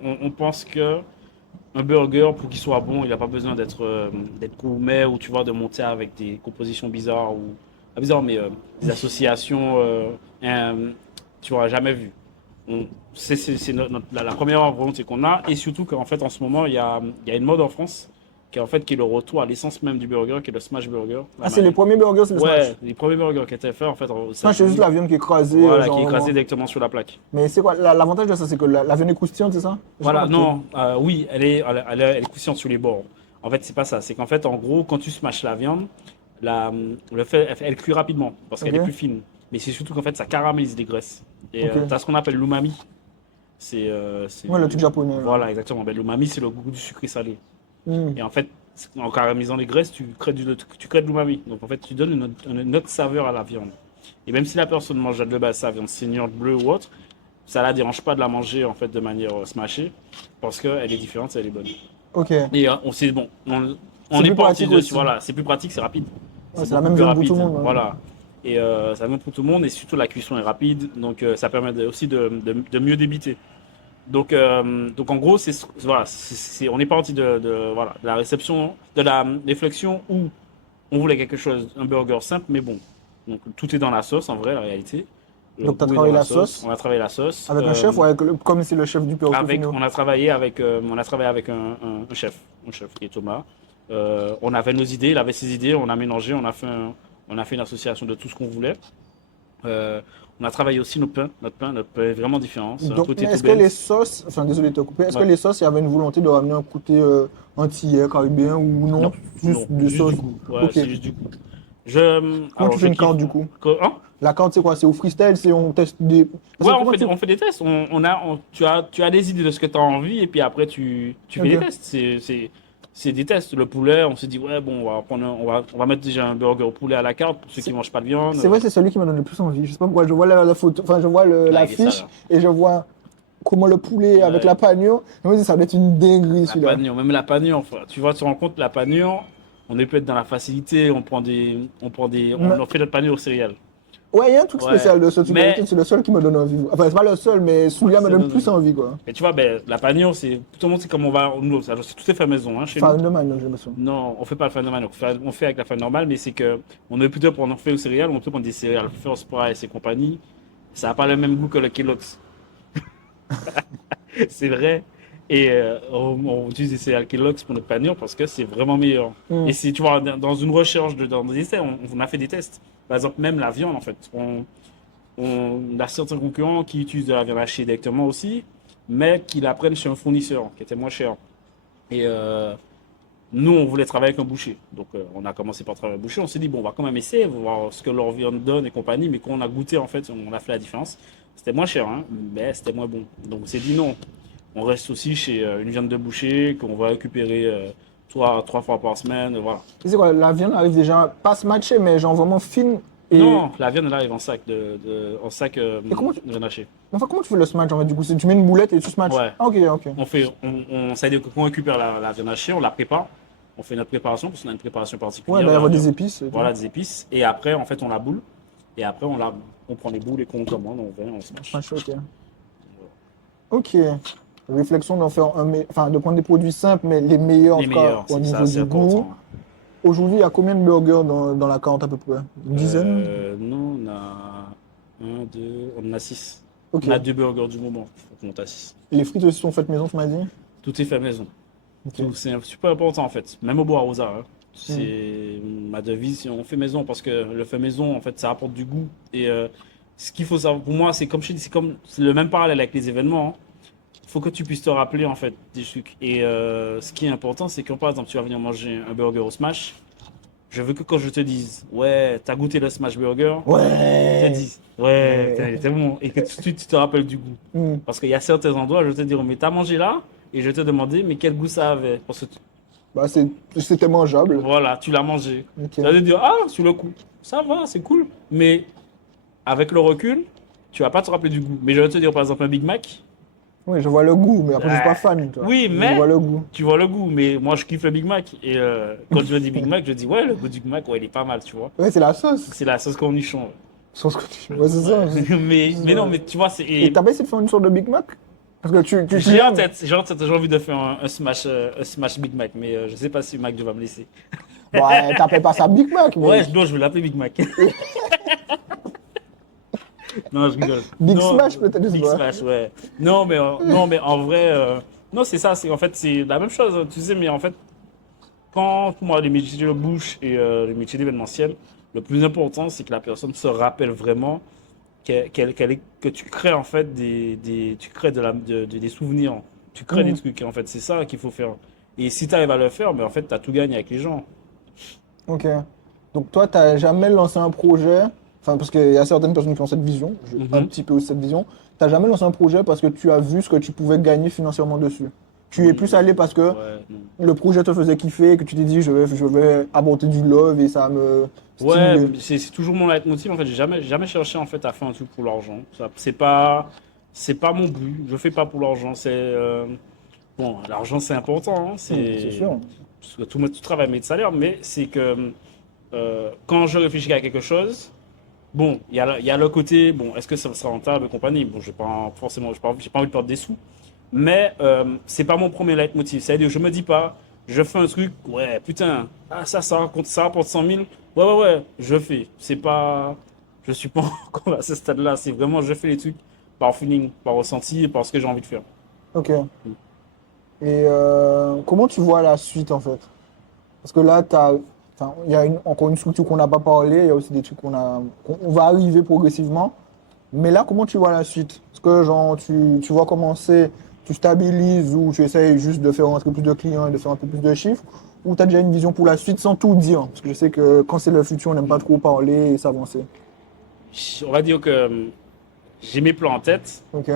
on pense que un burger, pour qu'il soit bon, il n'a pas besoin d'être gourmet ou tu vois, de monter avec des compositions bizarres ou. Pas bizarres, mais des associations, tu n'auras jamais vues. C'est la première volonté qu'on a. Et surtout qu'en fait, en ce moment, il y a une mode en France qui est le retour à l'essence même du burger, qui est le smash burger. Ah, c'est les premiers burgers, c'est le Ouais, smash. les premiers burgers qui étaient faits en fait aux Smash, c'est juste États-Unis. la viande qui est écrasée, Voilà, genre, qui est écrasé vraiment. directement sur la plaque. Mais c'est quoi, l'avantage de ça, c'est que la viande est croustillante, c'est ça? J'ai pas Voilà, compris. non, oui, elle est croustillante sur les bords. En fait, c'est pas ça. C'est qu'en fait, en gros, quand tu smashes la viande, elle cuit rapidement parce qu'elle est Ok, plus fine. Mais c'est surtout qu'en fait, ça caramélise les graisses. Et ok. tu as ce qu'on appelle l'umami. C'est. Ouais, le truc japonais, là. Voilà, exactement. L'umami, c'est le goût du sucré salé. Hmm. Et en fait, en caramélisant les graisses, tu crées de l'umami. Donc en fait, tu donnes une autre saveur à la viande. Et même si la personne mange de base sa viande seigneur bleue ou autre, ça la dérange pas de la manger en fait de manière smashée parce qu'elle est différente, elle est bonne. Ok. Et on s'est bon, on C'est n'est plus pas parti pratique de aussi. voilà, c'est plus pratique, c'est rapide. Ouais, C'est c'est la beaucoup même plus viande pour rapide, tout le monde, hein. voilà. Et ça même pour tout le monde et surtout la cuisson est rapide, donc ça permet aussi de mieux débiter. Donc en gros, voilà, on n'est pas parti voilà, de la réception, de la réflexion où on voulait quelque chose, un burger simple, mais bon. Donc tout est dans la sauce en vrai, la réalité. Le Donc, tu as goût est dans travaillé la la sauce. sauce On a travaillé la sauce. avec un chef ou avec comme c'est le chef du Portofino? On a travaillé avec un chef qui est Thomas. On avait nos idées, il avait ses idées, on a mélangé, on a fait une association de tout ce qu'on voulait. Euh, on a travaillé aussi notre pain est vraiment différent. C'est un Donc, côté mais tout est-ce que les belge. sauces, enfin désolé de te couper, est-ce que Ouais. les sauces, il y avait une volonté de ramener un côté antillais, caribéen ou non? Non, Juste non, des juste du sauces. goût. Ouais, Ok. c'est juste du goût. Comment Alors tu je fais une kiffe. carte du coup? Hein. La carte, c'est quoi? C'est au freestyle, c'est on teste des. Parce Ouais, que comment tu. on fait des tests. Tu as des idées de ce que tu as envie et puis après tu fais des Ok. tests. C'est des tests. Le poulet, on s'est dit, ouais, bon, on va mettre déjà un burger au poulet à la carte pour ceux qui mangent pas de viande. C'est vrai, c'est celui qui me donne le plus envie. Je sais pas pourquoi. Je vois la photo, enfin, je vois Là, il est l'affiche sale. et je vois comment le poulet avec Ouais. la panure. Je me dis, ça doit être une dinguerie La celui-là. panure, même la panure, enfin, tu vois, tu te rends compte, la panure, on est peut-être dans la facilité, Mais- on fait notre panure au céréales. Ouais, il y a un truc Ouais. spécial de ce truc. Mais, C'est le seul qui me donne envie. Enfin, c'est pas le seul, mais celui-là me ça donne donne plus envie. envie, quoi. Mais tu vois, la panure, tout le monde sait comment on va, nous, c'est tout est fait maison, hein, chez Enfin, nous. de man, je me souviens. Non, on fait pas la farine normale, on fait avec la farine normale, mais c'est que on est plutôt pour en faire aux céréales, on est plutôt pour des céréales First Price et compagnie. Ça n'a pas le même goût que le Kellogg's. C'est vrai. Et on utilise des céréales Kellogg's pour notre panure parce que c'est vraiment meilleur. Hmm. Et si tu vois, dans une recherche, dans des essais, on a fait des tests. Par exemple, même la viande, en fait. On a certains concurrents qui utilisent de la viande hachée directement aussi, mais qui la prennent chez un fournisseur qui était moins cher. Et Nous, on voulait travailler avec un boucher. Donc, on a commencé par travailler avec un boucher. On s'est dit, bon, on va quand même essayer, on va voir ce que leur viande donne et compagnie. Mais quand on a goûté, en fait, on a fait la différence. C'était moins cher, hein, mais c'était moins bon. Donc, on s'est dit, non, on reste aussi chez une viande de boucher qu'on va récupérer trois fois par semaine. Voilà. Tu sais quoi, la viande arrive déjà, pas se matcher, mais genre vraiment fine. Et Non, la viande, elle arrive en sac, en sac Et comment tu... de haché. Enfin, comment tu fais le smash en fait, du coup? Tu mets une boulette et tu smashes? Ouais. Ah, ok, ok. Ça veut dire que quand on récupère la viande hachée, on la prépare. On fait notre préparation parce qu'on a une préparation Ouais, particulière. bah, il y de la avoir des viande. épices. Et tout. Voilà, des épices. Et après, en fait, on la boule. Et après, on prend les boules et qu'on commande, on vient, on se mange. Smash, ok. Ok. Réflexion d'en faire enfin, de prendre des produits simples, mais les meilleurs, en Les tout cas, meilleurs, au c'est niveau ça, c'est du goût. important. Aujourd'hui, il y a combien de burgers dans la carte à peu près? Une dizaine? Non, on a un, deux, on en a six. Ok. On a 2 burgers du moment. Faut qu'on monte à 6. Les frites aussi sont faites maison, tu m'as dit? Tout est fait maison. Ok. C'est super important en fait. Même au bois Rosa, hein. C'est ma devise. On fait maison parce que le fait maison, en fait, ça apporte du goût. Et ce qu'il faut savoir, pour moi, c'est comme je te dis, c'est le même parallèle avec les événements, hein. Il faut que tu puisses te rappeler en fait des trucs. Et ce qui est important, c'est quand par exemple tu vas venir manger un burger au Smash, je veux que quand je te dise, ouais, t'as goûté le Smash Burger, je te Ouais! dise, ouais, putain, il était bon. Et que tout de suite tu te rappelles du goût. Hmm. Parce qu'il y a certains endroits, je vais te dire, mais t'as mangé là? Et je vais te demander, mais quel goût ça avait? Parce que Bah, c'était mangeable. voilà, tu l'as mangé. Ok. Tu vas te dire, ah, sur le coup, ça va, c'est cool. Mais avec le recul, tu vas pas te rappeler du goût. Mais je vais te dire, par exemple, un Big Mac. Oui, je vois le goût, mais après, je suis pas fan, tu vois. Oui, Je mais vois le goût. tu vois le goût. Mais moi, je kiffe le Big Mac. Et quand je dis Big Mac, je dis, ouais, le goût du Big Mac, ouais, il est pas mal, tu vois. Ouais, c'est la sauce. C'est la sauce cornichon. Sauce que tu... Ouais, c'est ça. Ouais. Mais non, mais tu vois, Et t'as pas essayé de faire une sorte de Big Mac? Parce que tu j'ai en l'aimes. tête, j'ai envie de faire un smash Big Mac, mais je sais pas si McDo va me laisser. Bon, ouais, t'appelles pas ça Big Mac, mais Ouais, je vais l'appeler Big Mac. Non, je rigole. Big Non, Smash peut-être, je sais Big pas. Smash, ouais. Non, mais en vrai, non, c'est ça. C'est en fait, c'est la même chose, tu sais. Mais en fait, quand pour moi les métiers de bouche et les métiers d'événementiel, le plus important, c'est que la personne se rappelle vraiment que tu crées en fait tu crées des souvenirs, tu crées des Hmm. trucs. Et en fait, c'est ça qu'il faut faire. Et si tu arrives à le faire, mais en fait, tu as tout gagné avec les gens. Ok. Donc toi, t'as jamais lancé un projet, enfin parce qu'il y a certaines personnes qui ont cette vision, j'ai un Mhm. petit peu aussi cette vision, t'as jamais lancé un projet parce que tu as vu ce que tu pouvais gagner financièrement dessus. Tu es plus allé parce que Ouais, non. le projet te faisait kiffer, que tu t'es dit je vais apporter du love et ça va me Ouais, stimuler. c'est toujours mon leitmotiv. En fait, j'ai jamais cherché en fait à faire un truc pour l'argent. C'est pas mon but. Je fais pas pour l'argent. Bon, l'argent c'est important, hein. C'est sûr. Parce que tout travail mérite salaire, mais c'est que quand je réfléchis à quelque chose, bon, il y a le côté, bon, est-ce que ça sera rentable et compagnie. Bon, j'ai pas forcément, j'ai pas envie de perdre des sous, mais c'est pas mon premier leitmotiv. C'est-à-dire, je me dis pas, je fais un truc, ouais, putain, ah, ça rapporte 100 000. Ouais, je fais. C'est pas, je suis pas encore à ce stade-là. C'est vraiment, je fais les trucs par feeling, par ressenti et par ce que j'ai envie de faire. Ok. Et comment tu vois la suite en fait? Parce que là, enfin, il y a encore une structure qu'on n'a pas parlé, il y a aussi des trucs qu'on va arriver progressivement. Mais là, comment tu vois la suite? Est-ce que genre, tu vois commencer, tu stabilises ou tu essayes juste de faire rentrer plus de clients et de faire un peu plus de chiffres? Ou tu as déjà une vision pour la suite sans tout dire? Parce que je sais que quand c'est le futur, on n'aime pas trop parler et s'avancer. On va dire que j'ai mes plans en tête, Ok?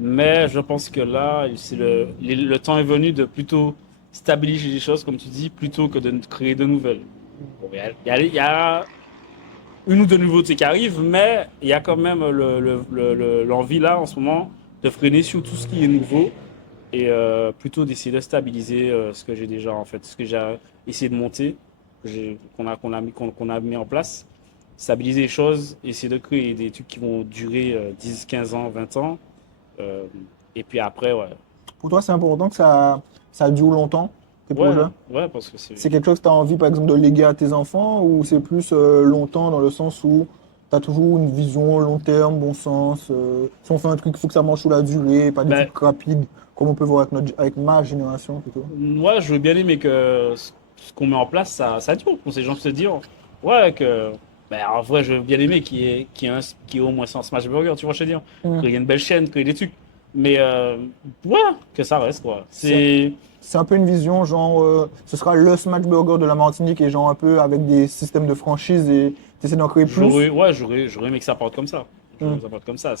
mais je pense que là, le temps est venu de plutôt stabiliser les choses, comme tu dis, plutôt que de créer de nouvelles. Bon, il y a une ou deux nouveautés qui arrivent, mais il y a quand même l'envie là, en ce moment, de freiner sur tout ce qui est nouveau et plutôt d'essayer de stabiliser ce que j'ai déjà, en fait, ce que j'ai essayé de monter, qu'on a mis en place. Stabiliser les choses, essayer de créer des trucs qui vont durer 10, 15 ans, 20 ans. Euh, et puis après, ouais. Pour toi, c'est important que ça dure longtemps, tes Ouais, projets? hein, ouais, parce que c'est. C'est quelque chose que tu as envie, par exemple, de léguer à tes enfants ou c'est plus longtemps dans le sens où tu as toujours une vision long terme, bon sens si on fait un truc, il faut que ça mange sur la durée, pas des Ben, trucs rapides, comme on peut voir avec ma génération plutôt. moi, je veux bien aimer que ce qu'on met en place, ça dure. Pour ces gens se dire, ouais, que. Ben, en vrai, je veux bien aimer qu'il y ait au moins 100 Smash Burger, tu vois, je veux dire. Mm. Qu'il y ait une belle chaîne, qu'il y ait des trucs. Mais ouais, que ça reste quoi. C'est un peu une vision, genre, ce sera le Smash Burger de la Martinique et genre un peu avec des systèmes de franchise et t'essaies d'en créer plus. J'aurais aimé que ça parte comme ça. J'aurais Hmm. aimé que ça parte comme ça.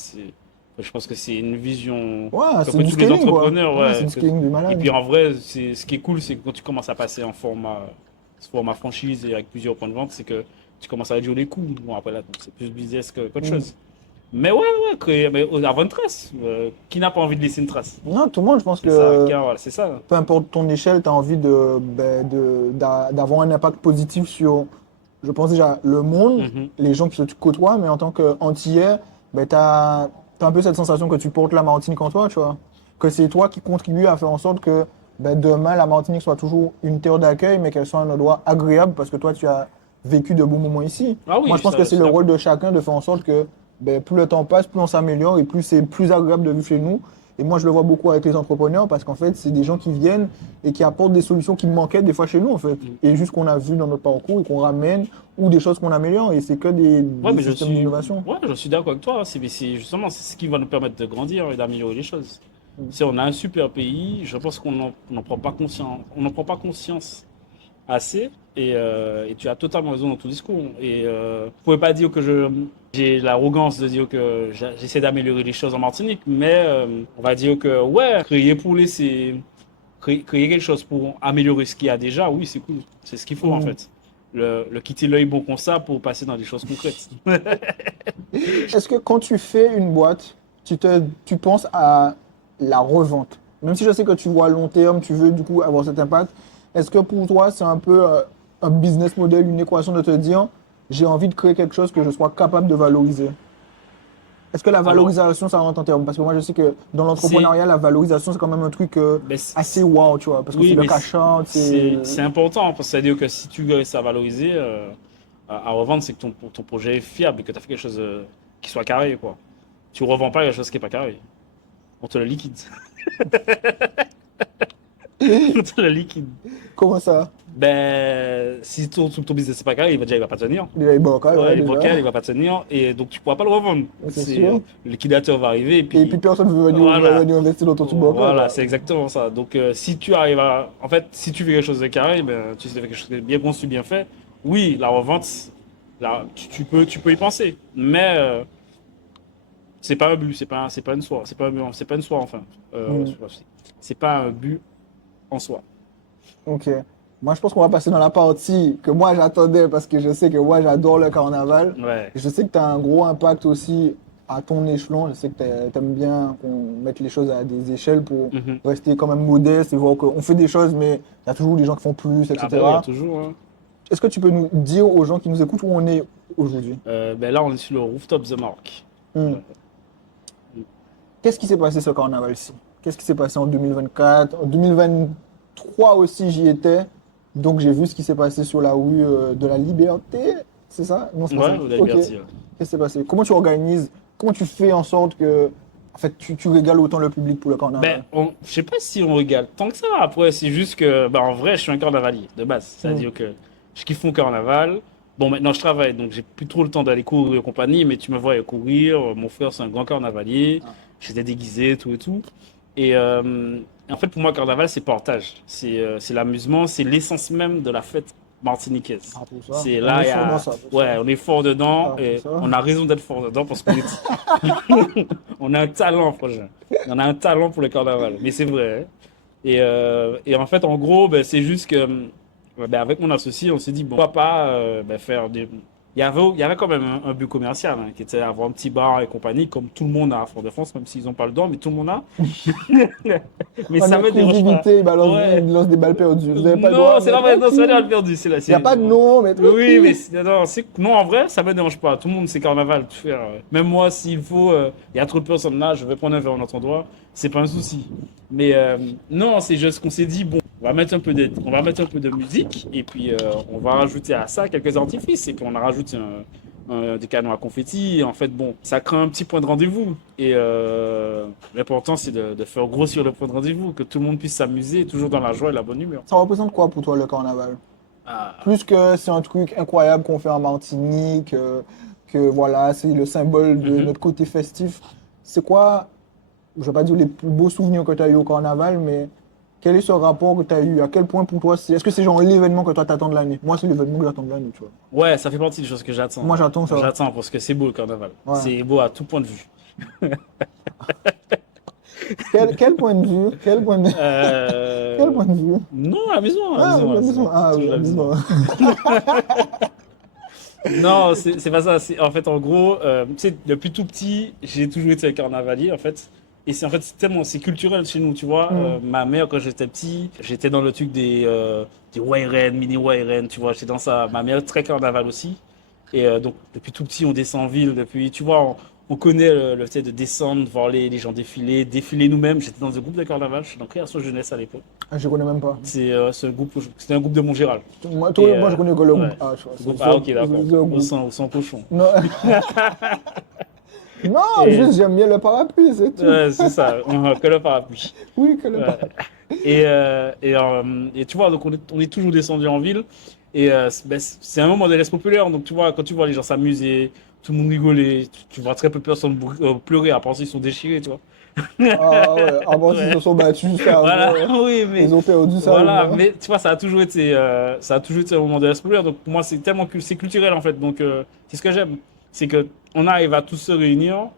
Je pense que c'est une vision Ouais, qu'un c'est peu du tous les scaling, quoi. entrepreneurs, Ouais, c'est du scaling du Et malade. puis en vrai, ce qui est cool, c'est que quand tu commences à passer en format franchise et avec plusieurs points de vente, c'est que tu commences à réduire les coûts. Bon, après là, donc, c'est plus business qu'autre Hmm. chose. Mais mais avoir une trace. Qui n'a pas envie de laisser une trace? Non, tout le monde, je pense C'est ça, que voilà, c'est ça. peu importe ton échelle, tu as envie d'avoir un impact positif sur, je pense déjà, le monde, Mhm. les gens que tu côtoies, mais en tant qu'antillais, ben, tu as un peu cette sensation que tu portes la Martinique en toi, tu vois. Que c'est toi qui contribue à faire en sorte que ben, demain, la Martinique soit toujours une terre d'accueil, mais qu'elle soit un endroit agréable parce que toi, tu as vécu de bons moments ici. Ah Moi, oui, je pense que je c'est suis le rôle d'accord. de chacun de faire en sorte que ben, plus le temps passe, plus on s'améliore et plus c'est plus agréable de vivre chez nous. Et moi, je le vois beaucoup avec les entrepreneurs parce qu'en fait, c'est des gens qui viennent et qui apportent des solutions qui manquaient des fois chez nous, en fait. Mm. Et juste qu'on a vu dans notre parcours et qu'on ramène ou des choses qu'on améliore. Et c'est que Ouais, des systèmes d'innovation. je suis d'accord avec toi, hein. Justement, c'est ce qui va nous permettre de grandir et d'améliorer les choses. Si on a un super pays, je pense qu'on n'en prend pas conscience, on n'en prend pas conscience assez. Et tu as totalement raison dans ton discours. Vous pouvez pas dire que j'ai l'arrogance de dire que j'essaie d'améliorer les choses en Martinique, mais on va dire que ouais, créer quelque chose pour améliorer ce qu'il y a déjà, oui, c'est cool. C'est ce qu'il faut en Mm. fait. Le quitter l'œil bon comme ça pour passer dans des choses concrètes. Est-ce que quand tu fais une boîte, tu penses à la revente? Même si je sais que tu vois à long terme, tu veux du coup avoir cet impact, est-ce que pour toi, c'est un peu un business model, une équation de te dire, j'ai envie de créer quelque chose que je sois capable de valoriser? Est-ce que la Alors, valorisation, ça rentre en terme? Parce que moi, je sais que dans c'est, l'entrepreneuriat, la valorisation, c'est quand même un truc ben, assez wow, tu vois. Parce que c'est oui, le mais cash-out, c'est important parce que ça veut dire que si tu réussis à valoriser, à revendre, c'est que ton projet est fiable et que tu as fait quelque chose qui soit carré, quoi. Tu revends pas quelque chose qui est pas carré. On te le liquide. On te le liquide. Comment ça? Ben, si ton business n'est pas carré, il va pas tenir. Déjà, il bancal, Ouais, ouais, il est bancal, il déjà. va pas tenir. Et donc, tu pourras pas le revendre. C'est sûr. Le liquidateur va arriver et Et puis, puis, personne ne veut voilà. venir investir dans ton truc bancal, Voilà, quoi. c'est exactement ça. Donc, si tu arrives à. En fait, si tu fais quelque chose de carré, ben, tu sais quelque chose de bien conçu, bien fait. Oui, la revente, là, tu peux y penser. Mais c'est pas un but, c'est pas une soi. C'est pas une soi, enfin. Hmm. C'est pas un but en soi. Ok. Moi, je pense qu'on va passer dans la partie que moi j'attendais parce que je sais que moi j'adore le carnaval. Ouais. Et je sais que tu as un gros impact aussi à ton échelon. Je sais que tu aimes bien qu'on mette les choses à des échelles pour Mhm. rester quand même modeste et voir qu'on fait des choses, mais il y a toujours des gens qui font plus, Ah, ben oui, il y a etc. toujours, hein. Est-ce que tu peux nous dire aux gens qui nous écoutent où on est aujourd'hui? Ben là, on est sur le rooftop The Mark. Hmm. Qu'est-ce qui s'est passé ce carnaval-ci? Qu'est-ce qui s'est passé en 2024? En 2023 aussi, j'y étais. Donc, j'ai vu ce qui s'est passé sur la rue de la Liberté. C'est ça? Non, c'est pas Ouais, ça. vous avez Ok. bien Qu'est-ce dit. Ouais. qui s'est passé? Comment tu organises? Comment tu fais en sorte que, en fait, tu régales autant le public pour le carnaval? Je sais pas si on régale tant que ça. Après, c'est juste que, bah, en vrai, je suis un carnavalier de base. Hmm. C'est-à-dire que je kiffe mon carnaval. Bon, maintenant, je travaille, donc j'ai plus trop le temps d'aller courir et compagnie, mais tu me vois aller courir. Mon frère, c'est un grand carnavalier. J'étais déguisé, tout et tout. Et en fait, pour moi, carnaval, c'est partage. C'est l'amusement, c'est l'essence même de la fête martiniquaise. Ah, pour ça. C'est On là, est fort dans ça, pour ça. ouais, on est fort dedans Ah, pour et ça. on a raison d'être fort dedans parce qu'on est, on a un talent, franchement. On a un talent pour le carnaval, mais c'est vrai, hein. Et en fait, en gros, ben, c'est juste que ben, avec mon associé, on s'est dit, bon, pourquoi pas ben, faire des. Il y avait quand même un but commercial hein, qui était avoir un petit bar et compagnie, comme tout le monde a à Fort-de-France, même s'ils n'ont pas le don, mais tout le monde a. Mais En ça me dérange pas. exclusivité, Ouais. il balance des balles perdues. Vous n'avez pas le Non, droit, c'est mais pas vrai, non, c'est tranquille. pas perdu, c'est là. Il n'y a pas de nom, mais Oui, mais tranquille. non, non, en vrai, ça me dérange pas. Tout le monde, c'est carnaval. Même moi, s'il faut, il y a trop de personnes là, je vais prendre un verre en autre endroit, c'est pas un souci. Mais non, c'est juste qu'on s'est dit, bon, on va mettre un peu de musique et puis on va rajouter à ça quelques artifices et puis on a rajouté des canons à confetti. Et en fait, bon, ça crée un petit point de rendez-vous. Et l'important, c'est de faire grossir le point de rendez-vous, que tout le monde puisse s'amuser, toujours dans la joie et la bonne humeur. Ça représente quoi pour toi le carnaval? Ah, Plus que c'est un truc incroyable qu'on fait en Martinique, que voilà, c'est le symbole de mhm. notre côté festif. C'est quoi? je vais pas dire les plus beaux souvenirs que tu as eu au carnaval, mais quel est ce rapport que tu as eu? À quel point pour toi c'est. Est-ce que c'est genre l'événement que toi t'attends de l'année? Moi, c'est l'événement que j'attends de l'année, tu vois. Ouais, ça fait partie des choses que j'attends. Moi, j'attends ça. J'attends parce que c'est beau le carnaval. Ouais. C'est beau à tout point de vue. Quel point de vue? Quel point de, quel point de vue? Non, Ah, à la maison. Ah, oui, Toujours à la la maison. maison. Non, c'est pas ça. En fait, en gros, tu sais, depuis tout petit, j'ai toujours été carnavalier, en fait. Et c'est en fait c'est tellement, c'est culturel chez nous, tu vois. Ma mère, quand j'étais petit, j'étais dans le truc des Wairen, mini Wairen, tu vois. J'étais dans ça. Ma mère, très carnaval aussi. Et donc, depuis tout petit, on descend en ville. Depuis, tu vois, on connaît le fait de descendre, voir les gens défiler nous-mêmes. J'étais dans un groupe de carnaval, je suis dans Création Jeunesse à l'époque. Ah, je connais même pas. C'était un groupe de Montgéral. Moi, Et, moi, je connais que le groupe. ouais. Ah, je vois. Ah, ok, d'accord. C'est un groupe. Au sang cochon. Non, non, Et- juste j'aime bien le parapluie, c'est tout. Ouais, c'est ça, que le parapluie. Oui, que le Ouais. parapluie. Et tu vois, donc on est toujours descendu en ville. Et c'est un moment de l'esprit populaire. Donc tu vois, quand tu vois les gens s'amuser, tout le monde rigoler, tu vois très peu de personnes pleurer, à part s'ils sont déchirés, tu vois. Ah ouais, avant s'ils Ouais. se sont battus, ça, Voilà, ouais. oui, mais Ils ont perdu ça. voilà, moi. mais tu vois, ça a toujours été un moment de l'esprit populaire. Donc pour moi, c'est tellement c'est culturel en fait. Donc c'est ce que j'aime, c'est que on arrive à tous se réunir.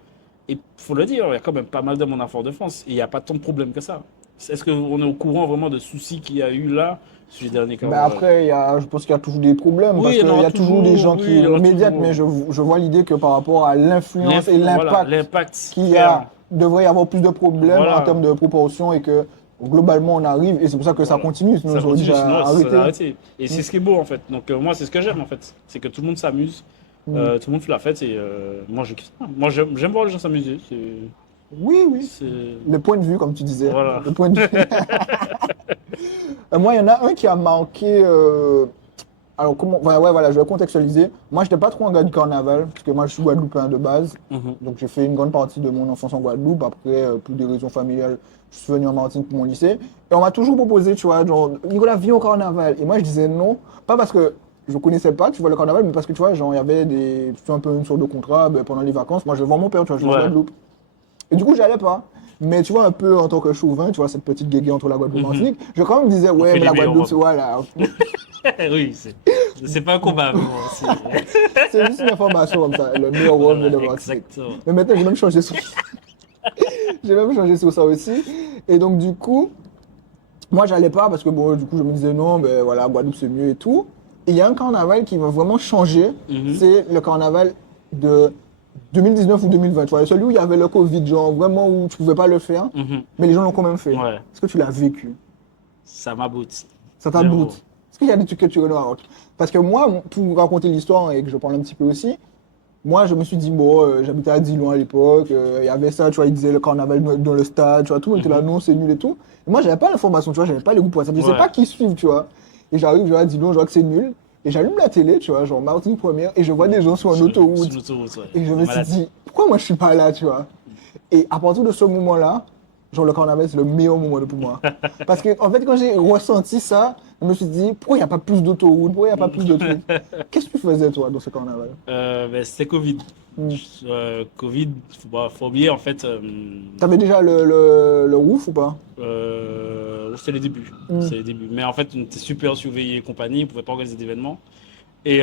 Et faut le dire, il y a quand même pas mal de monde en Fort-de-France et il n'y a pas tant de problèmes que ça. Est-ce qu'on est au courant vraiment de soucis qu'il y a eu là, sur les derniers Mais carnavals? après, je pense qu'il y a toujours des problèmes Oui, parce il y en qu'il y aura a toujours des gens oui, qui il y en aura médiatent, toujours. mais je vois l'idée que par rapport à l'influence et Voilà, l'impact l'impact qu'il y clair. a, devrait y avoir plus de problèmes en Voilà. termes de proportion et que globalement on arrive et c'est pour ça que ça Voilà. continue, sinon Ça ils auraient continue, déjà sinon ça arrêté. va arrêter. Et c'est ce qui est beau en fait. Donc moi, c'est ce que j'aime en fait. C'est que tout le monde s'amuse, tout le monde fait la fête et moi, je kiffe ça. Moi, j'aime voir les gens s'amuser. Oui, oui. C'est... Le point de vue, comme tu disais. Voilà. Le point de vue. Moi, il y en a un qui a marqué. Alors, comment. Ouais, voilà, je vais contextualiser. Moi, je n'étais pas trop un gars du carnaval, parce que moi, je suis guadeloupéen de base. Mhm. Donc, j'ai fait une grande partie de mon enfance en Guadeloupe. Après, pour des raisons familiales, je suis venu en Martinique pour mon lycée. Et on m'a toujours proposé, tu vois, genre, Nicolas, viens au carnaval. Et moi, je disais non. Pas parce que je connaissais pas, tu vois, le carnaval, mais parce que, tu vois, genre, il y avait c'était un peu une sorte de contrat pendant les vacances. Moi, je vais voir mon père, tu vois, je suis en Ouais. Guadeloupe. Et du coup, j'allais pas. Mais tu vois, un peu en tant que chauvin, tu vois, cette petite guéguerre entre la Guadeloupe et la Martinique, je quand même disais, ouais, fait mais la les meilleurs Guadeloupe, c'est moments. voilà. Oui, c'est pas un combat, mais bon, C'est juste une information comme ça, le meilleur rôle de la Martinique. exactement. Mais maintenant, j'ai même changé sur j'ai même changé sur ça aussi. Et donc, du coup, moi, j'allais pas parce que, bon, du coup, je me disais, non, ben voilà, Guadeloupe, c'est mieux et tout. Et il y a un carnaval qui va vraiment changer, Mhm. c'est le carnaval de 2019 ou 2020. Tu vois, celui où il y avait le Covid, genre vraiment où tu pouvais pas le faire, Mhm. mais les gens l'ont quand même fait. Ouais, Est-ce que tu l'as vécu? ça m'aboute. Ça t'a Zéro. bout. Est-ce qu'il y a des trucs que tu racontes? Parce que moi, pour vous raconter l'histoire et que je parle un petit peu aussi, moi, je me suis dit, bon, j'habitais à Dillon à l'époque, il y avait ça, tu vois, ils disaient le carnaval dans le stade, tu vois, tout le monde était là, non, c'est nul et tout. Et moi, j'avais pas l'information, tu vois, j'avais pas les groupes WhatsApp, je sais Ouais. pas qui suivent, tu vois. Et j'arrive, je vois à Dillon, je vois que c'est nul, et j'allume la télé, tu vois, genre Martinique Première, et je vois des gens sur une Sur autoroute. l'autoroute, ouais. Et je me suis Malade. dit, pourquoi moi je suis pas là, tu vois? Et à partir de ce moment-là, genre le carnaval, c'est le meilleur moment pour moi. Parce que, en fait, quand j'ai ressenti ça, je me suis dit, pourquoi il n'y a pas plus d'autoroutes? Pourquoi il n'y a pas plus de trucs? Qu'est-ce que tu faisais, toi, dans ce carnaval? Ben, c'était Covid. Hmm. Covid, faut oublier en fait. T'avais déjà le roof ou pas? C'était les débuts. Mm. C'était les débuts. Mais en fait, on était super surveillés et compagnie, on pouvait pas organiser d'événements. Et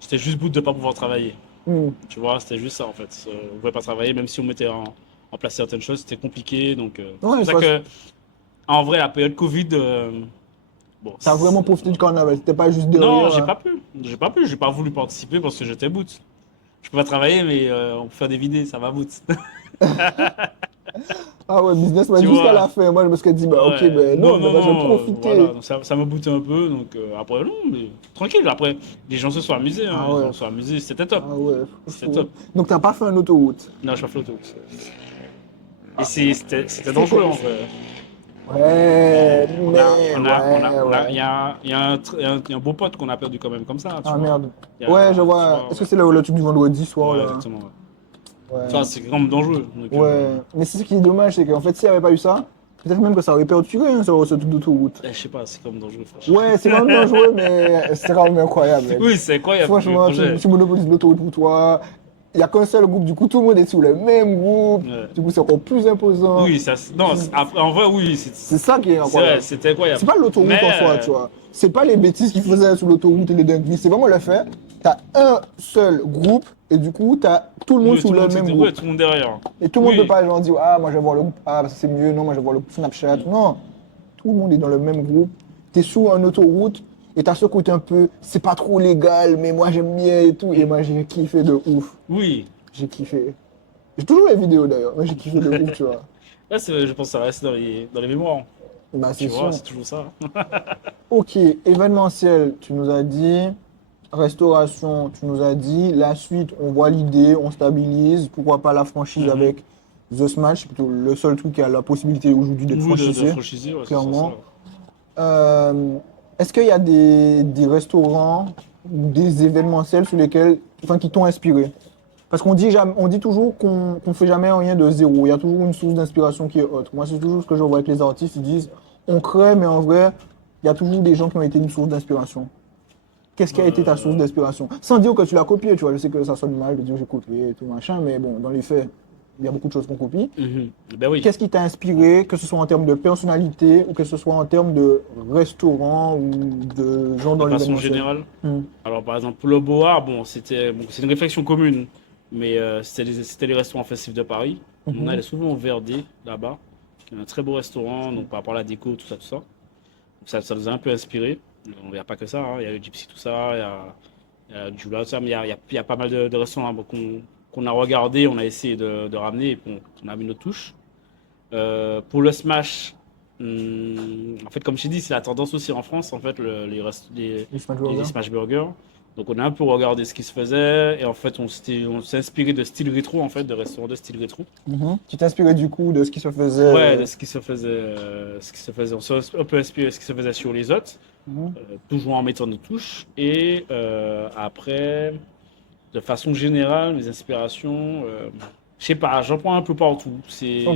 c'était juste bout de pas pouvoir travailler. Hmm. Tu vois, c'était juste ça en fait. On pouvait pas travailler, même si on mettait en place certaines choses, c'était compliqué. Donc, Ouais, c'est pour ça parce- que, en vrai, la période Covid, bon. T'as vraiment profité du carnaval, c'était pas juste derrière. Non, j'ai hein. pas pu. J'ai pas pu. J'ai pas voulu participer parce que j'étais boot. Je peux pas travailler, mais on peut faire des vidéos, ça va boot. Ah ouais, businessman Tu jusqu'à vois. la fin. Moi, je me suis dit, bah ok, Ouais. ben non, mais moi, je vais profiter. Voilà, donc ça me boutait un peu. Donc après, non, mais tranquille. Après, les gens se sont amusés. Hein, Ah ouais. Ils se sont amusés. C'était top. Ah ouais, C'était top. Donc, t'as pas fait une autoroute? Non, je suis pas flotté. Et c'était dangereux en fait. Ouais, On mais. a, on a, on a, on a- ouais. il y a, il y a il y a un beau pote qu'on a perdu quand même comme ça. Tu Ah vois. merde. Il y a- Ouais, je tu vois. Est-ce que c'est le truc du vendredi soir Ouais, là? exactement. Ouais. Ouais. Tu vois, c'est quand même dangereux. Donc, Ouais. Mais c'est ce qui est dommage, c'est qu'en fait, s'il n'y avait pas eu ça, peut-être même que ça aurait perturbé hein, ce truc d'autoroute. je sais pas, c'est quand même dangereux. Franchement. Ouais, c'est quand même dangereux, mais c'est quand même incroyable. Mec. Oui, c'est incroyable. Franchement, le projet. tu monopolises l'autoroute pour toi. il n'y a qu'un seul groupe, du coup tout le monde est sous le même groupe, Ouais. du coup c'est encore plus imposant. Oui, non, après, en vrai, oui, C'est ça qui est c'est vrai, incroyable. c'était incroyable. C'est pas l'autoroute Mais, en soi, tu vois. C'est pas les bêtises qu'ils faisaient sur l'autoroute et les dingueries. C'est vraiment le fait. T'as un seul groupe et du coup, t'as tout le monde oui, sous le même ouais, groupe. tout le monde derrière. Et tout le monde Oui. peut pas genre dire ah moi je vais voir le groupe A parce que c'est mieux, non moi je vais voir le groupe Snapchat. Non, tout le monde est dans le même groupe. T'es sous une autoroute et t'as ce côté un peu c'est pas trop légal mais moi j'aime bien et tout. Et moi j'ai kiffé de ouf. Oui. J'ai kiffé. J'ai toujours les vidéos d'ailleurs, mais j'ai kiffé de ouf, tu vois. Là, je pense que ça reste dans les mémoires. Bah Tu c'est vois, sûr. c'est toujours ça. Ok, événementiel, tu nous as dit. Restauration, tu nous as dit. La suite, on voit l'idée, on stabilise. Pourquoi pas la franchise Mhm. avec The Smash, c'est plutôt le seul truc qui a la possibilité aujourd'hui d'être Oui, de franchisé, franchisé, ouais, c'est ça. clairement. Est-ce qu'il y a des restaurants ou des événementiels sur lesquels, enfin, qui t'ont inspiré? Parce on dit toujours qu'on ne fait jamais rien de zéro. Il y a toujours une source d'inspiration qui est autre. Moi, c'est toujours ce que je vois avec les artistes. Ils disent, on crée, mais en vrai, il y a toujours des gens qui ont été une source d'inspiration. Qu'est-ce qui a été ta source d'inspiration? Sans dire que tu l'as copié, tu vois. Je sais que ça sonne mal de dire que j'ai copié et tout machin, mais bon, dans les faits, il y a beaucoup de choses qu'on copie. Mhm. Ben oui. Qu'est-ce qui t'a inspiré, que ce soit en termes de personnalité ou que ce soit en termes de restaurant ou de gens dans De façon l'événementiel? générale. Hmm. Alors, par exemple, pour le Boa, bon, c'est une réflexion commune, mais c'était les restaurants festifs de Paris. On allait souvent au Verdé, là-bas, qui est un très beau restaurant, donc par rapport à la déco, tout ça, tout ça. Donc, ça nous a un peu inspiré. Il n'y a pas que ça, hein. Il y a le Gypsy, tout ça, il y a du Jula, tout ça, mais il y a pas mal de restaurants hein, qu'on a regardé, on a essayé de ramener et qu'on a mis notre touche. Pour le Smash, en fait, comme je t'ai dit, c'est la tendance aussi en France, en fait, Les Smash les Burgers. smash burgers. Donc on a un peu regardé ce qui se faisait et en fait on s'est inspiré de style rétro en fait, de restaurants de style rétro. Tu t'es inspiré du coup de ce qui se faisait. Ouais, de ce qui se faisait. On s'est un peu inspiré de ce qui se faisait sur les autres, Mhm. toujours en mettant nos touches. Et après, de façon générale, mes inspirations, je sais pas, j'en prends un peu partout. Ok. Tu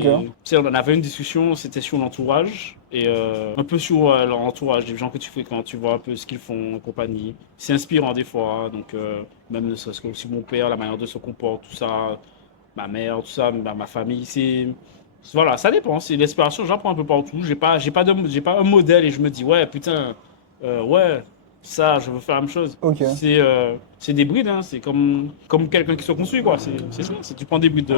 sais, on en avait une discussion, c'était sur l'entourage et un peu sur l'entourage des gens que tu fréquentes, tu vois un peu ce qu'ils font en compagnie. C'est inspirant des fois, hein. Donc même ne serait-ce que aussi mon père, la manière de se comporte, tout ça, ma mère, tout ça, ma famille, voilà, ça dépend. C'est l'inspiration, j'en prends un peu partout. J'ai pas un modèle et je me dis ouais putain, ouais. Ça, je veux faire la même chose. Ok. C'est des brides, hein. C'est comme quelqu'un qui se construit, quoi. C'est ça. Tu prends des brides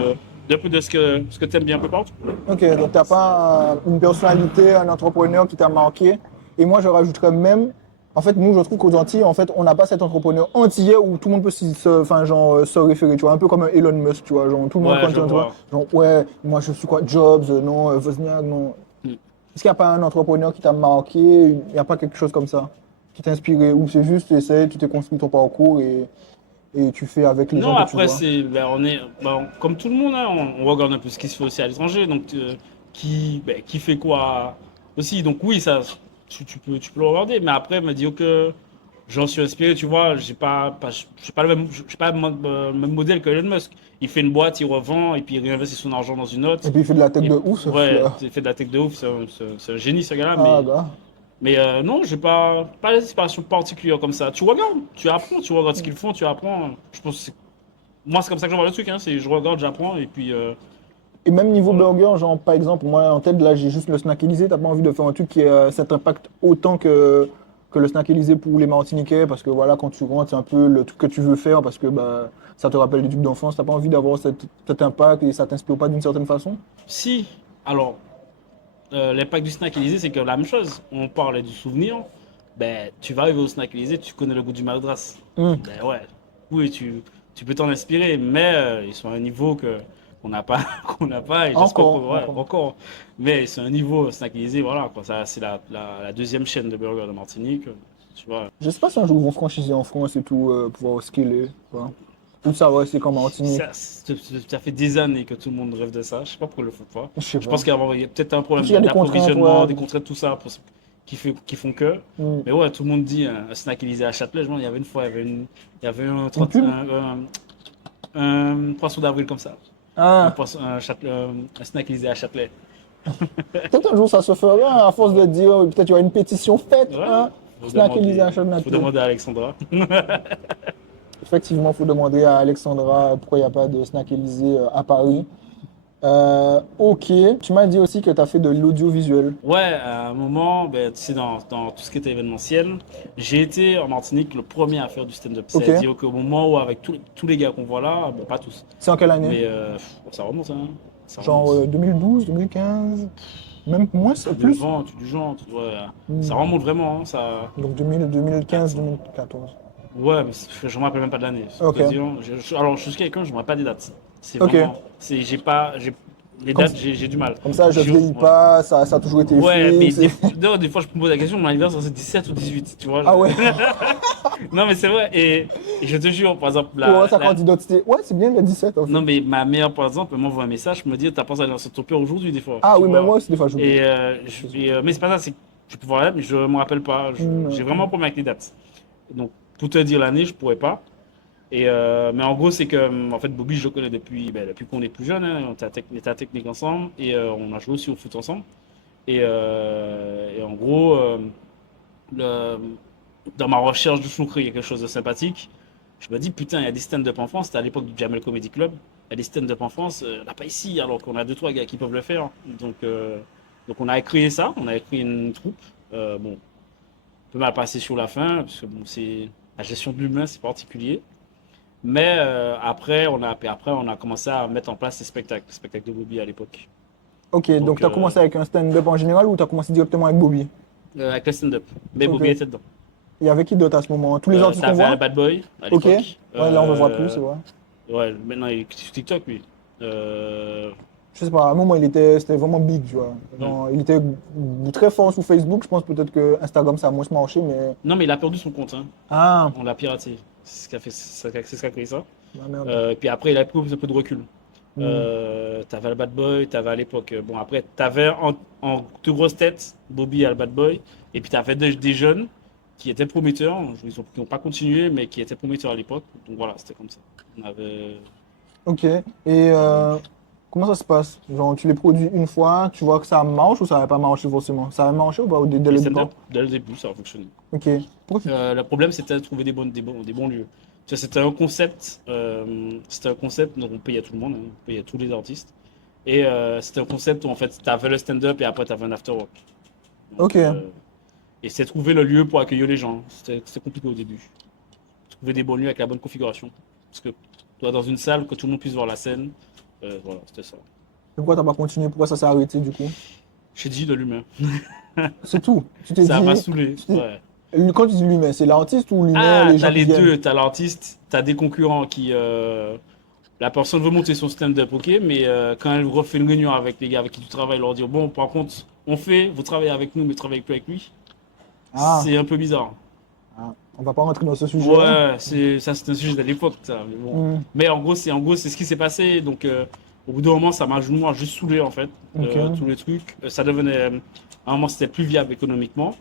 d'un peu de ce que tu aimes bien un peu partout. Ok, donc t'as pas une personnalité, un entrepreneur qui t'a marqué. Et moi, je rajouterais même, en fait, nous, je trouve qu'aux Antilles, en fait, on n'a pas cet entrepreneur antillais où tout le monde peut enfin, genre, se référer, tu vois, un peu comme un Elon Musk, tu vois, genre, tout le monde Ouais, quand je tu vois, vois. genre, ouais, moi, je suis quoi, Jobs, non, Wozniak, non. Mm. Est-ce qu'il n'y a pas un entrepreneur qui t'a marqué, il n'y a pas quelque chose comme ça, qui t'a inspiré, ou c'est juste, tu essaies, tu t'es construit ton parcours et tu fais avec les gens Non, que tu après, vois. comme tout le monde, hein, on regarde un peu ce qui se fait aussi à l'étranger. Donc, qui fait quoi aussi. Donc, oui, ça, tu peux le regarder. Mais après, me dire que j'en suis inspiré, tu vois, j'ai pas j'ai pas le même modèle que Elon Musk. Il fait une boîte, il revend et puis il réinvestit son argent dans une autre. Et puis il fait de la tech Et de ouf, ce ouais, fleur. il fait de la tech de ouf, c'est un génie ce gars-là. Ah, gars. Mais non, j'ai pas d'inspiration particulière comme ça. Tu regardes, tu regardes ce qu'ils font, tu apprends. Je pense que moi, c'est comme ça que je vois le truc, hein. Je regarde, j'apprends, et puis Et même niveau voilà. burger, genre par exemple, moi en tête, là j'ai juste le snack Élysée, t'as pas envie de faire un truc qui a cet impact autant que le snack Élysée pour les Martiniquais, parce que voilà, quand tu rentres, c'est un peu le truc que tu veux faire, parce que bah, ça te rappelle des trucs d'enfance, t'as pas envie d'avoir cet impact et ça t'inspire pas d'une certaine façon? Si, alors, l'impact du snack Élysée, c'est que la même chose. On parlait du souvenir. Ben, tu vas arriver au snack Élysée, tu connais le goût du Madras. Hmm. Ben ouais, oui, tu peux t'en inspirer, mais ils sont à un niveau qu'on n'a pas, qu'on n'a pas, et j'espère Encore, ouais, encore. encore. Mais c'est un niveau snack Élysée, voilà, quoi. Ça, c'est la deuxième chaîne de burgers de Martinique, tu vois. Je sais pas si un jour ils vont franchiser en France et tout, pouvoir scaler, quoi. Ou ça va rester comme Martinique, Ça fait des années que tout le monde rêve de ça. Je sais pas pourquoi ils le font pas. je sais Je pas. pense qu'il y a peut-être un problème Il y a des contraintes, d'approvisionnement, ouais. des contraintes, tout ça, qui font que. Hmm. Mais ouais, tout le monde dit un snack Élysée à Châtelet. Je me rappelle, il y avait une fois, il y avait Une pub? un poisson d'avril comme ça. Ah, Un snack Élysée à Châtelet. peut-être un jour ça se fera, à force de dire, peut-être il y aura une pétition faite, Ouais, hein. faut Snack demander, Élysée à faut Châtelet. demander à Alexandra. effectivement, il faut demander à Alexandra pourquoi il n'y a pas de Snack Élysée à Paris. Ok, tu m'as dit aussi que tu as fait de l'audiovisuel. Ouais, à un moment, ben, tu sais, dans tout ce qui était événementiel, j'ai été en Martinique le premier à faire du stand-up. Ok, C'est-à-dire qu'au moment où, avec tous les gars qu'on voit là, bon, pas tous, c'est en quelle année? mais ça remonte, hein. Ça Genre remonte. 2012, 2015, même moins, c'est 9 plus? ans, tout du genre, ouais. Ça Hmm. remonte vraiment, hein, ça. Donc 2000, 2015, 2014. Ouais, mais je me rappelle même pas de l'année. Ok, Alors, je suis quelqu'un, je me rappelle pas des dates. C'est ok. vraiment, j'ai pas, les Comme, dates, j'ai du mal. comme ça, je vieillis Ouais. pas, ça a toujours été Ouais, mais fixe. non, des fois, je me pose la question, mon anniversaire, c'est 17 ou 18, tu vois. Ah ouais, Non, mais c'est vrai, et je te jure, par exemple, pour sa carte d'identité. Ouais, c'est bien le 17 en fait. non, mais ma mère, par exemple, elle m'envoie un message, me dit, t'as pensé à l'anniversaire de ton père aujourd'hui, des fois, Ah tu oui, mais vois. moi aussi, des fois, j'oublie. Mais c'est pas ça, c'est que je peux voir là, mais je me rappelle pas. J'ai vraiment un problème avec les dates. Donc, pour te dire l'année, je pourrais pas. Mais en gros, c'est que en fait, Bobby, je le connais depuis qu'on est plus jeune. Hein. On était à Technique ensemble et on a joué aussi au foot ensemble. Et en gros, le- dans ma recherche du soukri, il y a quelque chose de sympathique. Je me dis, putain, il y a des stand-up en France. C'était à l'époque du Jamel Comedy Club. Il y a des stand-up en France. On n'a pas ici, alors qu'on a deux, trois gars qui peuvent le faire. Donc on a créé ça. On a créé une troupe. Bon, un peu mal passé sur la fin, parce que bon, c'est la gestion de l'humain, c'est particulier. Mais après, on a commencé à mettre en place les spectacles de Bobby à l'époque. Ok, donc Donc, tu as commencé avec un stand-up en général ou tu as commencé directement avec Bobby? avec le stand-up. Mais Ok. Bobby était dedans. Il y avait qui d'autre à ce moment? Tous les artistes qu'on T'avais un voit? Bad Boy à Ok. l'époque. Ouais, là on ne le voit plus, c'est vrai. Ouais, maintenant il est sur TikTok, lui. Euh, Je sais pas, à un moment c'était vraiment big, tu vois. hmm. Genre, il était très fort sur Facebook, je pense peut-être que Instagram ça a moins marché, mais. Non, mais il a perdu son compte, hein. Ah, On l'a piraté. C'est ce qui a fait, c'est ce qui a créé ça. ah, merde. Puis après, il a pris un peu de recul. Hmm. T'avais le Bad Boy, t'avais à l'époque. Bon, après, t'avais en deux grosses têtes, Bobby et le Bad Boy. Et puis t'avais des jeunes qui étaient prometteurs, qui n'ont pas continué, mais qui étaient prometteurs à l'époque. Donc voilà, c'était comme ça. On avait Ok. Et comment ça se passe? Genre, tu les produis une fois, tu vois que ça marche ou ça va pas marcher forcément? Ça va marcher ou pas dès les le stand-up, départ? dès le début, ça a fonctionné. Ok. Pourquoi tu... Le problème, c'était de trouver des bons lieux. Tu vois, c'était un concept dont on payait tout le monde, hein, on payait tous les artistes. Et c'était un concept où en fait, tu avais le stand-up et après, tu avais un after-work. Donc, Ok. et c'est trouver le lieu pour accueillir les gens. C'était compliqué au début. Trouver des bons lieux avec la bonne configuration. Parce que toi, dans une salle, que tout le monde puisse voir la scène, voilà, c'était ça. Pourquoi t'as pas continué? Pourquoi ça s'est arrêté du coup? J'ai dit de l'humain. C'est tout. Tu t'es Ça m'a dit. saoulé. tu t'es- Ouais. Quand tu dis l'humain, c'est l'artiste ou l'humain, Ah, les t'as gens qui les viennent? deux, t'as l'artiste, t'as des concurrents qui. La personne veut monter son stand-up, ok, mais quand elle refait une réunion avec les gars avec qui tu travailles, leur dire bon, par contre, vous travaillez avec nous, mais travaillez plus avec lui, Ah, c'est un peu bizarre. ah, on va pas rentrer dans ce sujet-là. Ouais, c'est un sujet de l'époque, ça, mais bon. Hmm. Mais en gros, c'est ce qui s'est passé. Donc, au bout d'un moment, ça m'a moi, juste saoulé, en fait, Ok. tous les trucs. Ça devenait, à un moment, c'était plus viable économiquement.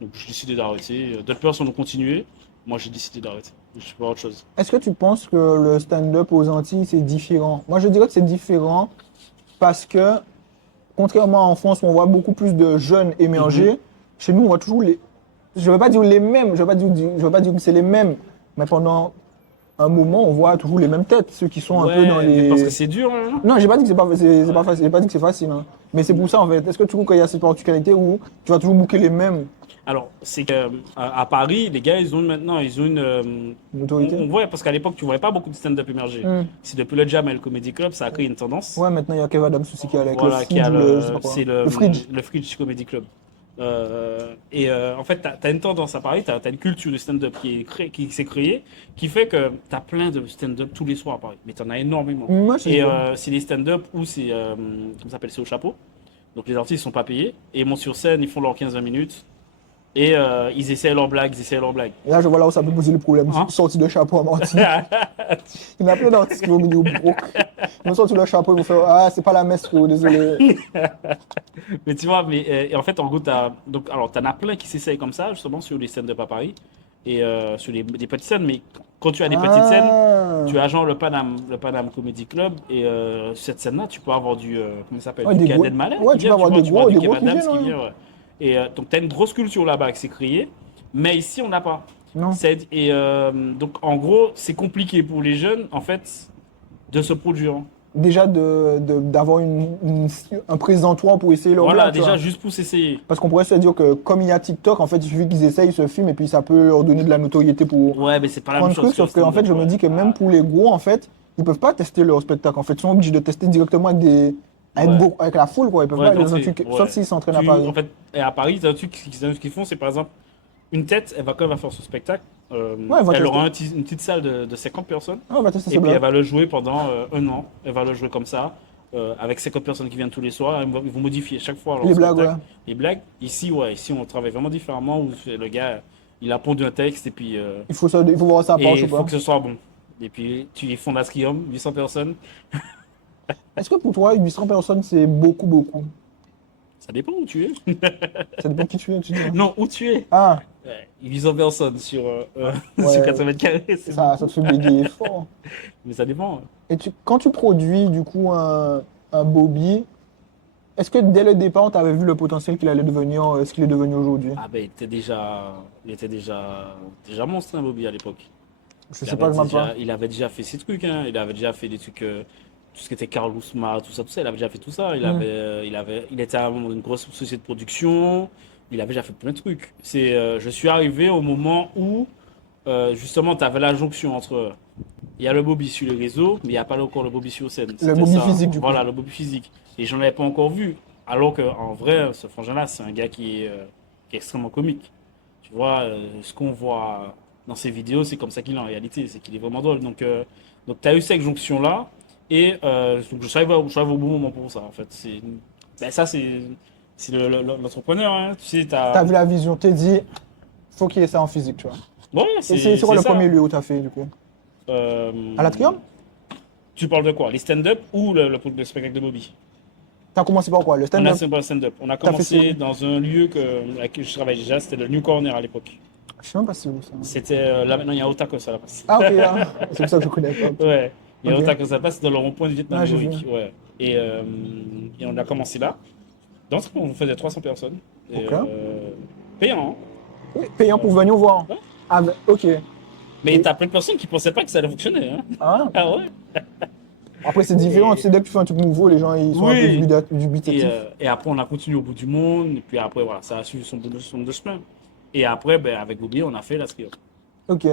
Donc, j'ai décidé d'arrêter. D'autres personnes ont continué. Moi, j'ai décidé d'arrêter. Je suis pas autre chose. Est-ce que tu penses que le stand-up aux Antilles, c'est différent? Moi, je dirais que c'est différent parce que, contrairement en France, où on voit beaucoup plus de jeunes Mhm. émerger. Chez nous, on voit toujours les. Je ne veux pas dire les mêmes, je veux pas dire que c'est les mêmes, mais pendant un moment, on voit toujours les mêmes têtes, ceux qui sont un peu dans Ouais, mais parce que les. c'est dur, hein. Non, j'ai pas dit que c'est pas Ouais. facile, j'ai pas dit que c'est facile, hein. Mais c'est pour ça en fait. Est-ce que tu trouves qu'il y a cette particularité où tu vas toujours booker les mêmes Alors, c'est qu'à Paris, les gars, ils ont autorités? on voit, parce qu'à l'époque, tu voyais pas beaucoup de stand-up émerger. Hmm. C'est depuis le Jam et le Comedy Club, ça a créé une tendance. Ouais, maintenant il y a Kev Adams aussi qui est avec le Voilà, qui Fridge a ou le. Je sais pas quoi. c'est Le Fridge. le Fridge Comedy Club. En fait, tu as une tendance à Paris, tu as une culture de stand-up qui s'est créée, qui fait que tu as plein de stand-up tous les soirs à Paris. Mais tu en as énormément. Moi, c'est ça. C'est des stand-up où comment ça s'appelle, c'est au chapeau. Donc les artistes sont pas payés. Et ils montent sur scène, ils font leurs 15-20 minutes. Et ils essaient leurs blagues, ils essaient leurs blagues. Et là, je vois là où ça peut poser le problème. Hein? Sorti de chapeau à Martinique. Il y en a plein d'artistes qui vont venir au broc. Ils vont sortir le chapeau, ils vont faire ah, c'est pas la messe, frérot, désolé. Mais tu vois, et en fait, en gros, t'en as plein qui s'essayent comme ça, justement, sur les scènes de Paris et sur des petites scènes. Mais quand tu as des petites scènes, Ah. tu as genre le Paname Comedy Club et cette scène-là, tu peux avoir comment ça s'appelle, Ouais, du des gros. Gad Elmaleh Ouais, qui tu vient, vas avoir tu vois du des Kev gros qui Adams viennent, qui ouais. vient, ouais. Et donc, tu as une grosse culture là-bas qui s'est créée, mais ici, on n'a pas. Non. Donc, en gros, c'est compliqué pour les jeunes, en fait, de se produire. Déjà d'avoir un présentoir pour essayer leur Voilà, blague, tu déjà, vois. juste pour s'essayer. Parce qu'on pourrait se dire que comme il y a TikTok, en fait, il suffit qu'ils essayent, ils se filment et puis ça peut leur donner de la notoriété pour Ouais, mais c'est pas la même prendre chose truc. que le Sauf que en fait, stand-up, je me ouais. dis que même pour les gros, en fait, ils peuvent pas tester leur spectacle. En fait, ils sont obligés de tester directement Ouais. avec la foule, quoi. Ils peuvent Ouais, pas aller dans un d'entrée, truc, sauf ouais. s'ils s'entraînent à Paris. En fait, et à Paris, t'as un truc qu'ils font, c'est par exemple, une tête, quand elle va faire son spectacle, Ouais, elle aura une petite salle de 50 personnes, Ouais, on va tester et ces puis elle blagues. va le jouer pendant un an. Elle va le jouer comme ça, avec 50 personnes qui viennent tous les soirs. Ils vont modifier chaque fois leur Les blagues, ouais. spectacle. Les blagues, ici, ouais, ici, on travaille vraiment différemment, où le gars, il a pondu un texte, Il faut voir ça à part, je et sais il faut pas. que ce soit bon. Et puis, tu les fonds d'Atrium, 800 personnes. Est-ce que pour toi, 800 personnes, c'est beaucoup, beaucoup? Ça dépend où tu es. Ça dépend qui tu es, tu dis. Non, où tu es. Ah, Ouais, 800 personnes sur ouais, 80 mètres carrés, c'est ça beaucoup. te fait bégayer fort. Mais ça dépend. Et quand tu produis, du coup, un Bobby, est-ce que dès le départ, tu avais vu le potentiel qu'il allait devenir, ce qu'il est devenu aujourd'hui? Ah ben, il était déjà monstre, hein, Bobby, à l'époque. Je sais pas, je m'en pas. Il avait déjà fait ses trucs, hein. Il avait déjà fait des trucs, tout ce qui était Carl Ousma, tout ça. Il avait déjà fait tout ça. Hmm. Il était à une grosse société de production. Il avait déjà fait plein de trucs. Je suis arrivé au moment où, justement, tu avais la jonction entre, il y a le Bobby sur les réseaux, mais il n'y a pas encore le Bobby sur scène. Le C'était Bobby ça. physique, du coup. Voilà, le Bobby physique. Et j'en avais pas encore vu. Alors qu'en vrai, ce frangin-là, c'est un gars qui est extrêmement comique. Tu vois, ce qu'on voit dans ses vidéos, c'est comme ça qu'il est en réalité. C'est qu'il est vraiment drôle. Donc tu as eu cette jonction-là. Et donc je suis arrivé au bon moment pour ça, en fait. Ben ça, c'est l'entrepreneur, hein. Tu sais, T'as vu la vision, t'es dit, faut qu'il y ait ça en physique, tu vois. Ouais, Et c'est quoi c'est le ça. premier lieu où t'as fait, du coup? À l'Atrium? Tu parles de quoi? Les stand-up ou le spectacle de Bobby? T'as commencé par quoi? Le On a stand-up? c'est pas le stand-up. On a T'as fait commencé ça? dans un lieu avec qui je travaillais déjà, c'était le New Corner à l'époque. Je sais même pas c'est où ça. C'était là maintenant il y a Otakos à la place. Ah, ok, ah. C'est pour ça que je connais pas. Ouais, il y a Ok. Otakos à la place, c'est dans le rond-point du Vietnam Ah, j'ai vu. héroïque. Ouais. Et on a commencé là. Dans ce cas, on faisait 300 personnes. Et, Ok. payant, hein. Oui, payant pour venir voir. Ouais. Ah, ok. Mais t'as plein de personnes qui pensaient pas que ça allait fonctionner, hein. Ah. Ah ouais? Après, c'est différent. Tu sais, dès que tu fais un truc nouveau, les gens ils sont un peu Oui. dubitatifs. Et après, on a continué au bout du monde. Et puis après, voilà, ça a suivi son deux chemin. Et après, ben, avec Bobby, on a fait la ski. Ok.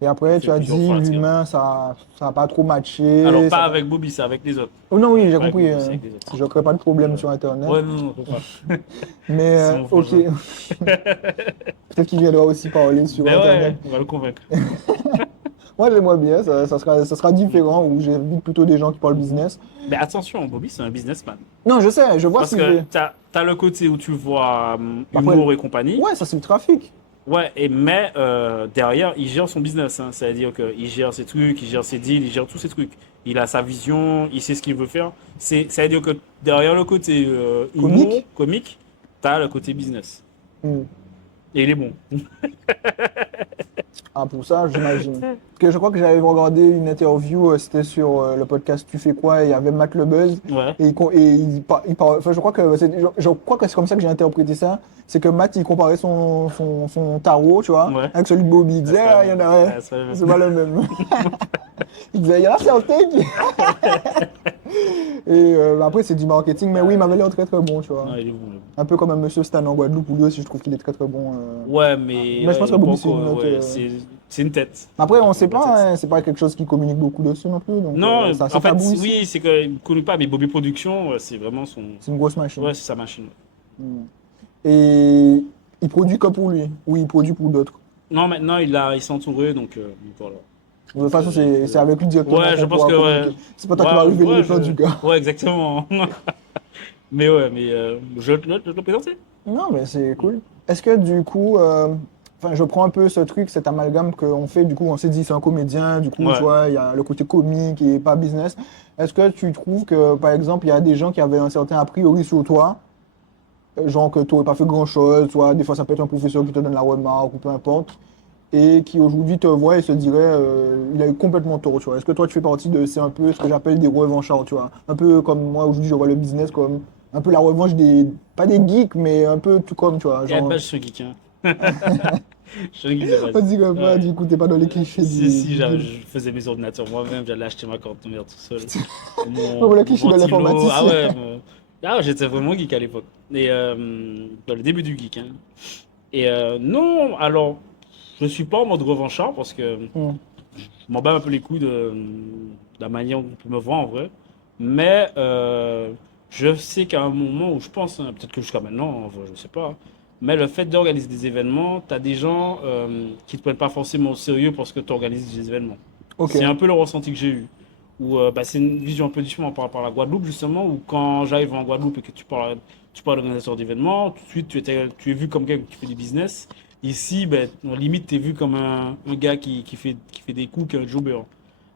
Et après, On tu fait as plusieurs dit fois la ski. l'humain, ça a pas trop matché. Alors, ça pas a avec Bobby, c'est avec les autres. Oh non, oui, j'ai Pas avec compris. Bobby, c'est avec les autres. Je crée pas de problème sur Internet. Ouais, non, non, faut pas. Mais C'est mon ok. frangin. Peut-être qu'il viendra aussi parler sur Ben Internet. ouais, on va le convaincre. Moi, j'aimerais bien. Ça sera différent où j'invite plutôt des gens qui parlent business. Mais attention, Bobby, c'est un businessman. Non, je sais, je vois Parce ce qu'il que fait. t'as le côté où tu vois Après, humour et compagnie. ouais, ça c'est le trafic. Ouais, mais derrière, il gère son business, hein. C'est-à-dire qu'il gère ses trucs, il gère ses deals, il gère tous ses trucs. Il a sa vision, il sait ce qu'il veut faire. C'est-à-dire que derrière le côté humour, comique, t'as le côté business. Hmm. Et il est bon. Ah, pour ça, j'imagine. Parce que je crois que j'avais regardé une interview, c'était sur le podcast Tu fais quoi? Et il y avait Matt Le Buzz. Ouais. Il parle. Enfin, je crois que c'est comme ça que j'ai interprété ça. C'est que Matt, il comparait son tarot, tu vois, Ouais. avec celui de Bobby. Il disait, ah, il y en a un. Ouais, C'est pas le même. Il disait, il y en a certains qui. Et après, c'est du marketing. Mais oui, il m'avait l'air très très bon, tu vois. Non, il est bon. Un peu comme un monsieur Stan en Guadeloupe, où lui aussi, je trouve qu'il est très très bon. Ouais, mais Mais je pense que il est Bobby, pas c'est une encore- autre, ouais, c'est une tête. Après, on sait Une tête. pas, hein, c'est pas quelque chose qui communique beaucoup dessus non plus. Donc, Non, ça, en c'est fait, tabou ici. oui, c'est qu'il ne connaît pas, mais Bobby Production, c'est vraiment son. C'est une grosse machine. Ouais, c'est sa machine. Mm. Et il produit que pour lui, ou il produit pour d'autres. Non, maintenant, il s'est entouré, donc voilà. De toute façon, c'est avec lui directement. Ouais, je qu'on pense pourra que ouais. communiquer. C'est pas toi qui vas révéler les plans du gars. Ouais, exactement. Mais ouais, mais je vais te le présenter. Non, mais c'est cool. Est-ce que du coup, enfin, je prends un peu ce truc, cet amalgame qu'on fait, du coup, on s'est dit c'est un comédien, du coup, Ouais. tu vois, il y a le côté comique et pas business. Est-ce que tu trouves que, par exemple, il y a des gens qui avaient un certain a priori sur toi, genre que tu n'aurais pas fait grand-chose, soit des fois ça peut être un professeur qui te donne la remarque ou peu importe, et qui aujourd'hui te voit et se dirait, il a eu complètement tort, tu vois. Est-ce que toi tu fais partie de, c'est un peu ce que j'appelle des revanchards, tu vois. Un peu comme moi aujourd'hui je vois le business comme un peu la revanche des, pas des geeks, mais un peu tout comme, tu vois. Et Genre, bah, je suis geek, hein. Je ne kiffais pas On ça. dirait pas, Ouais. du coup, t'es pas dans les clichés Si, du... je faisais mes ordinateurs moi-même, j'allais acheter ma carte mère tout seul. Ouais, voilà, Mon cliché de ventilo, ah l'informaticien. ouais, j'étais vraiment geek à l'époque. Et dans le début du geek, hein. Et non, alors, je suis pas en mode revanchard parce que Hmm. je m'en bats un peu les couilles de la manière dont on peut me voir en vrai. Mais je sais qu'à un moment où je pense, hein, peut-être que jusqu'à maintenant, en vrai, je sais pas. Mais le fait d'organiser des événements, tu as des gens qui te prennent pas forcément au sérieux parce que tu organises des événements. Ok, C'est un peu le ressenti que j'ai eu. Où, bah, c'est une vision un peu différente par rapport à la Guadeloupe, justement, où quand j'arrive en Guadeloupe et que tu parles d'organisateur d'événements, tout de suite tu es vu comme quelqu'un qui fait du business. Ici, ben, en limite, tu es vu comme un gars qui fait des coups, qui est un jobber.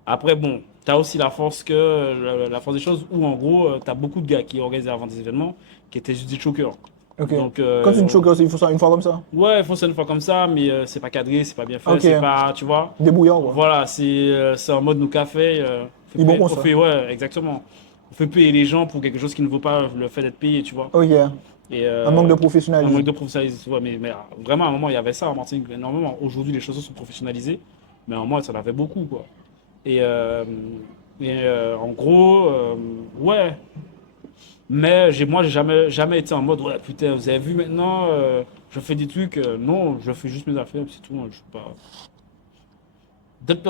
Après, bon, tu as aussi la force la force des choses où, en gros, tu as beaucoup de gars qui organisaient avant des événements qui étaient juste des chokers. ok. Donc, Quand tu me choques, il faut ça une fois comme ça? ouais, ils font ça une fois comme ça, mais c'est pas cadré, c'est pas bien fait, Ok, c'est pas, tu vois. débrouillant, quoi. Voilà, c'est en mode nous café. Ils bon pour On ça. fait, ouais, exactement. On fait payer les gens pour quelque chose qui ne vaut pas le fait d'être payé, tu vois. Ok, Et un manque de un manque professionnalisme. de professionnalisme. Ouais, mais vraiment, à un moment, il y avait ça en Martinique, énormément. Aujourd'hui, les choses sont professionnalisées, mais à un moment, ça en avait beaucoup, quoi. Et, en gros, ouais. Mais moi, j'ai jamais été en mode, ouais, putain, vous avez vu maintenant, je fais des trucs. Non, je fais juste mes affaires, c'est tout. Hein, je suis pas.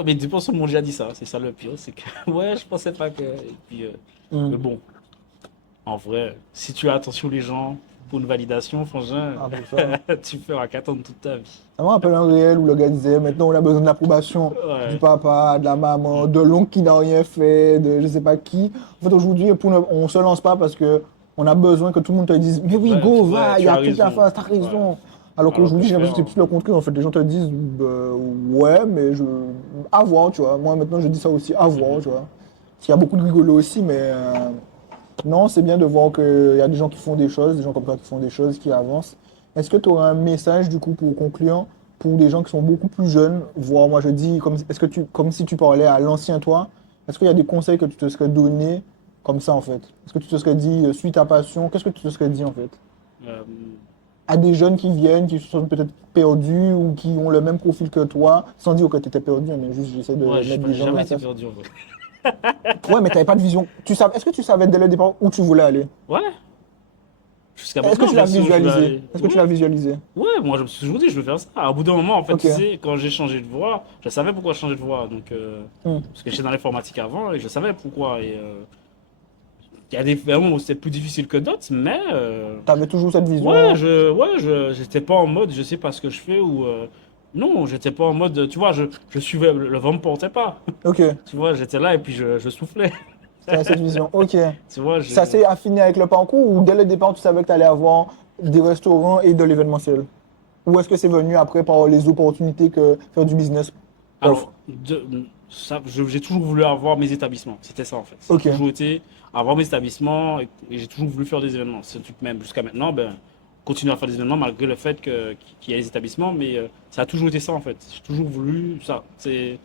Mais des personnes m'ont déjà dit ça, c'est ça le pire, c'est que, ouais, je pensais pas que. Et puis, mais Hmm. bon, en vrai, si tu as attention les gens pour une validation, frangin, Ah, pour ça. tu feras qu'attendre toute ta vie. Ça me rappelle un réel où le gars disait, maintenant on a besoin de l'approbation du Ouais. papa, de la maman, Mm. de l'oncle qui n'a rien fait, de je sais pas qui. En fait, aujourd'hui, on se lance pas parce que on a besoin que tout le monde te dise, mais oui, Ouais, go, ouais, va, il y tu as a tout à raison. faire, t'as Ouais. raison. Alors Alors qu'au qu'aujourd'hui, j'ai l'impression faire, que c'est plus le contraire. En fait, les gens te disent, bah, ouais, mais à voir, tu vois. Moi, maintenant, je dis ça aussi, à voir, mhm. tu vois. Parce qu'il y a beaucoup de rigolo aussi, mais non, c'est bien de voir qu'il y a des gens qui font des choses, des gens comme toi qui font des choses, qui avancent. Est-ce que tu aurais un message, du coup, pour conclure, pour des gens qui sont beaucoup plus jeunes, voire moi je dis, comme si tu parlais à l'ancien toi, est-ce qu'il y a des conseils que tu te serais donné comme ça, en fait? Est-ce que tu te serais dit, suis ta passion? Qu'est-ce que tu te serais dit, en fait? Euh, À des jeunes qui viennent, qui se sont peut-être perdus ou qui ont le même profil que toi, sans dire que tu étais perdu, hein, mais juste j'essaie de moi, mettre des j'ai gens dans jamais la été place. perdu en vrai. Ouais, mais tu n'avais pas de vision. Est-ce que tu savais dès le départ où tu voulais aller? Ouais, jusqu'à Est-ce que maintenant, tu je l'as sais où je vais visualisé? aller. Est-ce que Ouais, tu l'as visualisé? ouais, moi je me suis toujours dit, je veux faire ça. Au bout d'un moment, en fait, Ok. tu sais, quand j'ai changé de voie, je savais pourquoi changer de voie. Donc, Hmm. parce que j'étais dans l'informatique avant et je savais pourquoi. Et il y a des moments où c'était plus difficile que d'autres, mais T'avais toujours cette vision. j'étais pas en mode je sais pas ce que je fais ou non, j'étais pas en mode, tu vois, je suivais, le vent me portait pas. Ok. Tu vois, j'étais là et puis je soufflais. T'avais cette vision. Ok. Tu vois, Ça s'est affiné avec le parcours ou dès le départ tu savais que tu allais avoir des restaurants et de l'événementiel? Ou est-ce que c'est venu après par les opportunités que faire du business offre? alors, j'ai toujours voulu avoir mes établissements. C'était ça en fait. Ça a Ok. toujours été avoir mes établissements et j'ai toujours voulu faire des événements. C'est un truc même jusqu'à maintenant, ben, continuer à faire des événements malgré le fait qu'il y ait les établissements, mais ça a toujours été ça en fait. J'ai toujours voulu ça. C'est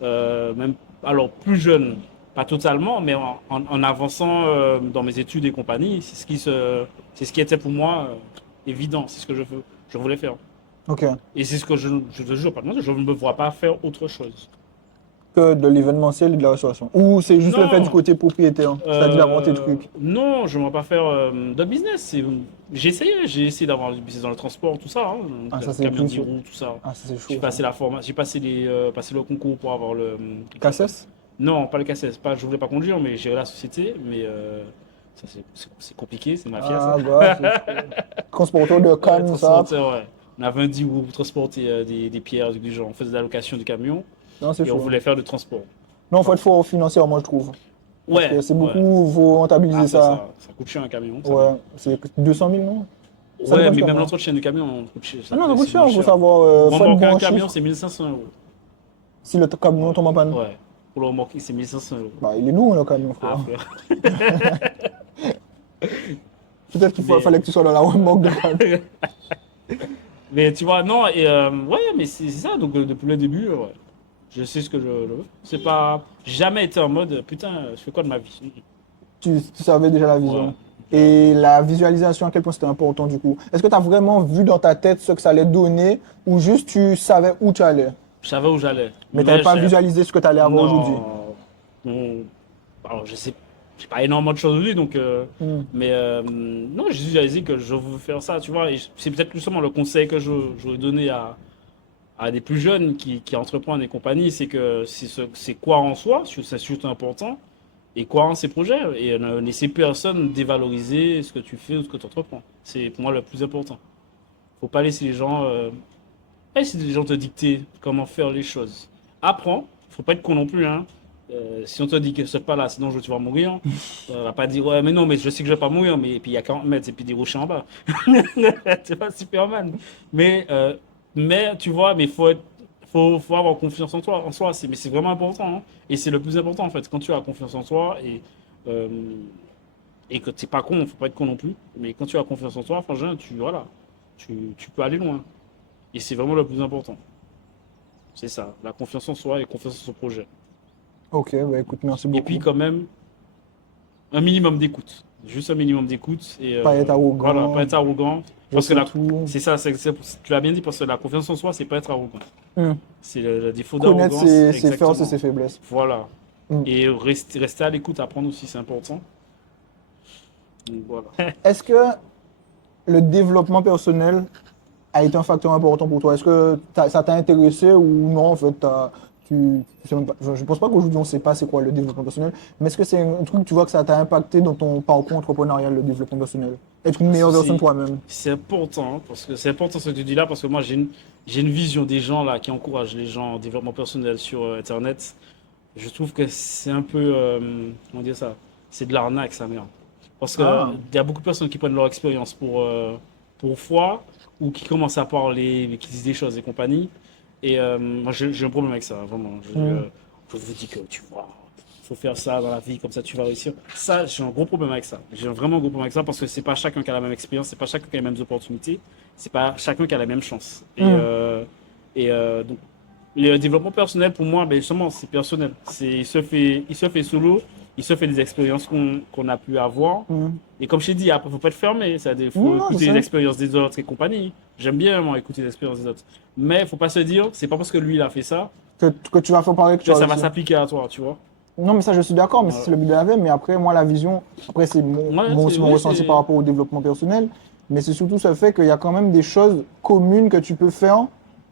même alors plus jeune, pas totalement, mais en avançant dans mes études et compagnie, c'est ce qui était pour moi évident. C'est ce que je voulais faire. Ok. Et c'est ce que je te jure, par contre, je ne me vois pas faire autre chose. Que de l'événementiel et de la restauration. Ou c'est juste le fait du Non, côté propriétaire, c'est-à-dire avoir tes trucs. non, je ne vais pas faire de business. J'ai essayé d'avoir du business dans le transport, tout ça, hein, Ah, le ça c'est camion plus. 10 roues, tout ça. Ah, ça c'est J'ai chaud ça. passé j'ai passé le concours pour avoir le. Comment ça s'appelle. Cassès? Non, pas le cassette. Pas, je voulais pas conduire, mais gérer la société. Mais ça, c'est compliqué, c'est mafia, ça. Ah, bah, c'est chaud. Transporteur de Ouais, cannes, ça. transporteur, ouais. On avait un 10 roues pour transporter des pierres, du genre. On faisait de la location du camion Non, c'est et on chaud. voulait faire du transport. Non, faut Voilà. être fort financièrement, je trouve. Parce Ouais, que c'est ouais. beaucoup, faut rentabiliser Après, ça. ça coûte cher un camion, ça Ouais, dépend. c'est 200 000, non? Ça Ouais, dépend du mais même camion. l'entretien du camion Ah non, ça coûte c'est cher, moins il faut cher. savoir, Pour faut être remorquer bon un en camion, chiffres. c'est 1500 euros. Si le camion Ouais, tombe en panne. ouais. Pour le remorquer, c'est 1500 euros. Bah, il est lourd, le camion, Ah, frère. frère. Peut-être fallait Mais, que tu sois dans la remorque de camion. mais tu vois, non, et ouais, mais c'est ça, donc depuis le début, ouais. Je sais ce que je veux. C'est pas. J'ai jamais été en mode, putain, je fais quoi de ma vie? Tu savais déjà la Ouais. vision. Et la visualisation, à quel point c'était important du coup? Est-ce que tu as vraiment vu dans ta tête ce que ça allait donner ou juste tu savais où tu allais? Je savais où j'allais. Mais tu n'avais pas j'ai- visualisé ce que tu allais avoir aujourd'hui? Non. Non. Alors, j'ai pas énormément de choses aujourd'hui, donc. Hmm. Mais non, j'ai juste réalisé que je veux faire ça, tu vois. Et c'est peut-être justement le conseil que je veux donner à des plus jeunes qui entreprennent et compagnie, c'est que c'est quoi en soi, c'est surtout important, et quoi en ses projets. Et ne laisser personne dévaloriser ce que tu fais ou ce que tu entreprends. C'est pour moi le plus important. Faut pas laisser les gens. Laisser les gens te dicter comment faire les choses. Apprends, faut pas être con non plus, hein. Si on te dit que c'est pas là, sinon tu vas mourir, on va pas dire ouais, mais non, mais je sais que je vais pas mourir, mais et puis il y a 40 mètres et puis des rochers en bas. C'est pas Superman. Mais tu vois, mais faut avoir confiance en toi, en soi. Mais c'est vraiment important, hein. Et c'est le plus important en fait. Quand tu as confiance en toi euh, et que t'es pas con, faut pas être con non plus. Mais quand tu as confiance en toi, franchement, voilà, tu peux aller loin. Et c'est vraiment le plus important. C'est ça, la confiance en soi et confiance en son projet. Ok, bah écoute, merci Et beaucoup. puis quand même, un minimum d'écoute. Juste un minimum d'écoute. Et Pas être voilà, pas arrogant, être arrogant. je Parce que sais tout. c'est ça, tu l'as bien dit, parce que la confiance en soi, c'est pas être arrogant. Hmm. C'est le défaut Connaître d'arrogance, ses forces et exactement. ses faiblesses. Voilà. Hmm. Et rester à l'écoute, apprendre aussi, c'est important. Donc voilà. Est-ce que le développement personnel a été un facteur important pour toi? Est-ce que ça t'a intéressé ou non, en fait, tu sais même pas, je ne pense pas qu'aujourd'hui on ne sait pas c'est quoi le développement personnel, mais est-ce que c'est un truc, tu vois, que ça t'a impacté dans ton parcours entrepreneurial, le développement personnel? Être une meilleure version de C'est toi-même. c'est important, hein, parce que c'est important ce que tu dis là, parce que moi j'ai une vision des gens là qui encouragent les gens en développement personnel sur Internet. Je trouve que c'est un peu, comment dire ça, c'est de l'arnaque ça merde. Parce que Ah, il y a beaucoup de personnes qui prennent leur expérience pour foi ou qui commencent à parler, mais qui disent des choses et compagnie. Et moi j'ai un problème avec ça, vraiment. hmm. Je vous dis que tu vois, faut faire ça dans la vie, comme ça tu vas réussir. Ça, j'ai un gros problème avec ça. J'ai un vraiment gros problème avec ça parce que c'est pas chacun qui a la même expérience, c'est pas chacun qui a les mêmes opportunités, c'est pas chacun qui a la même chance. Hmm. Donc, le développement personnel, pour moi, ben justement, c'est personnel. Il se fait solo, il se fait des expériences qu'on a pu avoir. Hmm. Et comme je t'ai dit, après, faut pas être fermé. Il faut Non, je écouter sais. les expériences des autres et compagnie. J'aime bien, moi, écouter les expériences des autres. Mais faut pas se dire, c'est pas parce que lui, il a fait ça, Que tu vas faire pareil que tu que as ça va réussi. s'appliquer à toi, tu vois. Non, mais ça, je suis d'accord, mais c'est Voilà. le but de la vie. Mais après, moi, la vision, après, c'est Ouais, aussi mon oui, ressenti par rapport au développement personnel. Mais c'est surtout ce fait qu'il y a quand même des choses communes que tu peux faire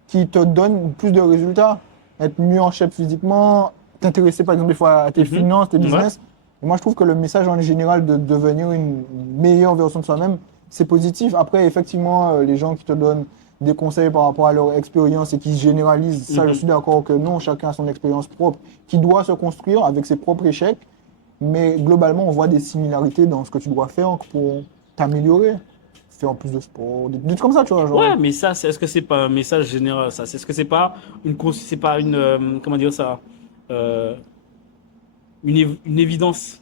qui te donnent plus de résultats. Être mieux en shape physiquement, t'intéresser par exemple des fois à tes Mhm. finances, tes Ouais. business. Et moi, je trouve que le message en général de devenir une meilleure version de soi-même, c'est positif. Après, effectivement, les gens qui te donnent des conseils par rapport à leur expérience et qui généralisent, ça, je Mhm. suis d'accord que non, chacun a son expérience propre, qui doit se construire avec ses propres échecs. Mais globalement, on voit des similarités dans ce que tu dois faire pour t'améliorer. Faire plus de sport, des trucs comme ça, tu vois, genre. Ouais, mais ça, est-ce que c'est pas un message général, ça? Est-ce que c'est pas c'est pas une, comment dire ça, euh, une évidence?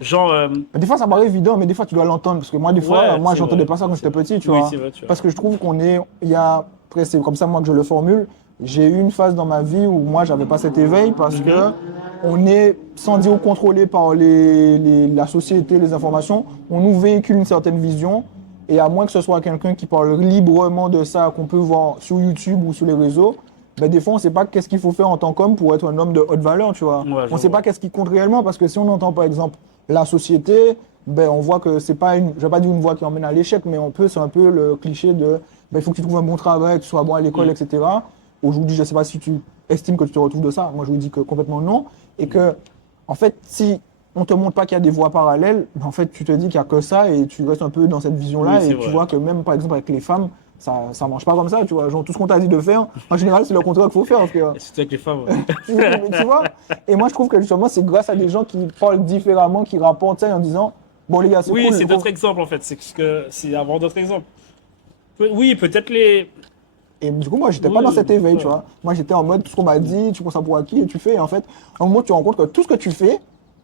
Genre, Mais des fois, ça paraît évident, mais des fois, tu dois l'entendre. Parce que moi, des fois, ouais, moi, c'est j'entendais vrai. pas ça quand j'étais petit, tu Oui, vois. c'est vrai, tu vois. Parce que je trouve il y a, après, c'est comme ça, moi, que je le formule. J'ai eu une phase dans ma vie où moi, j'avais pas cet éveil parce que on est, sans dire contrôlé par la société, les informations, on nous véhicule une certaine vision. Et à moins que ce soit quelqu'un qui parle librement de ça, qu'on peut voir sur YouTube ou sur les réseaux, ben des fois, on ne sait pas qu'est-ce qu'il faut faire en tant qu'homme pour être un homme de haute valeur, tu vois. Ouais, On je ne sait vois. pas qu'est-ce qui compte réellement parce que si on entend par exemple la société, ben on voit que c'est pas une, je vais pas dire une voie qui emmène à l'échec, mais c'est un peu le cliché de, ben il faut que tu trouves un bon travail, que tu sois bon à l'école, Mm. etc. Aujourd'hui, je ne sais pas si tu estimes que tu te retrouves de ça. Moi, je vous dis que complètement non. Et que, en fait, si on te montre pas qu'il y a des voies parallèles, ben, en fait, tu te dis qu'il y a que ça et tu restes un peu dans cette Oui, vision-là c'est et tu vrai. vois que même, par exemple, avec les femmes, ça marche pas comme ça, tu vois. Genre, tout ce qu'on t'a dit de faire, en général, c'est le contraire qu'il faut faire, frère. Et surtout avec les femmes. Ouais. Tu vois? Et moi, je trouve que justement, c'est grâce à des gens qui parlent différemment, qui rapportent ça en disant, bon, les gars, c'est Oui, cool. c'est d'autres exemples en fait. C'est avoir d'autres exemples. Oui, peut-être les. Et du coup, moi, j'étais pas dans Oui, cet éveil, tu ouais. vois. Moi, j'étais en mode, tout ce qu'on m'a dit, tu prends ça pour acquis et tu fais. Et en fait, à un moment, tu te rends compte que tout ce que tu fais,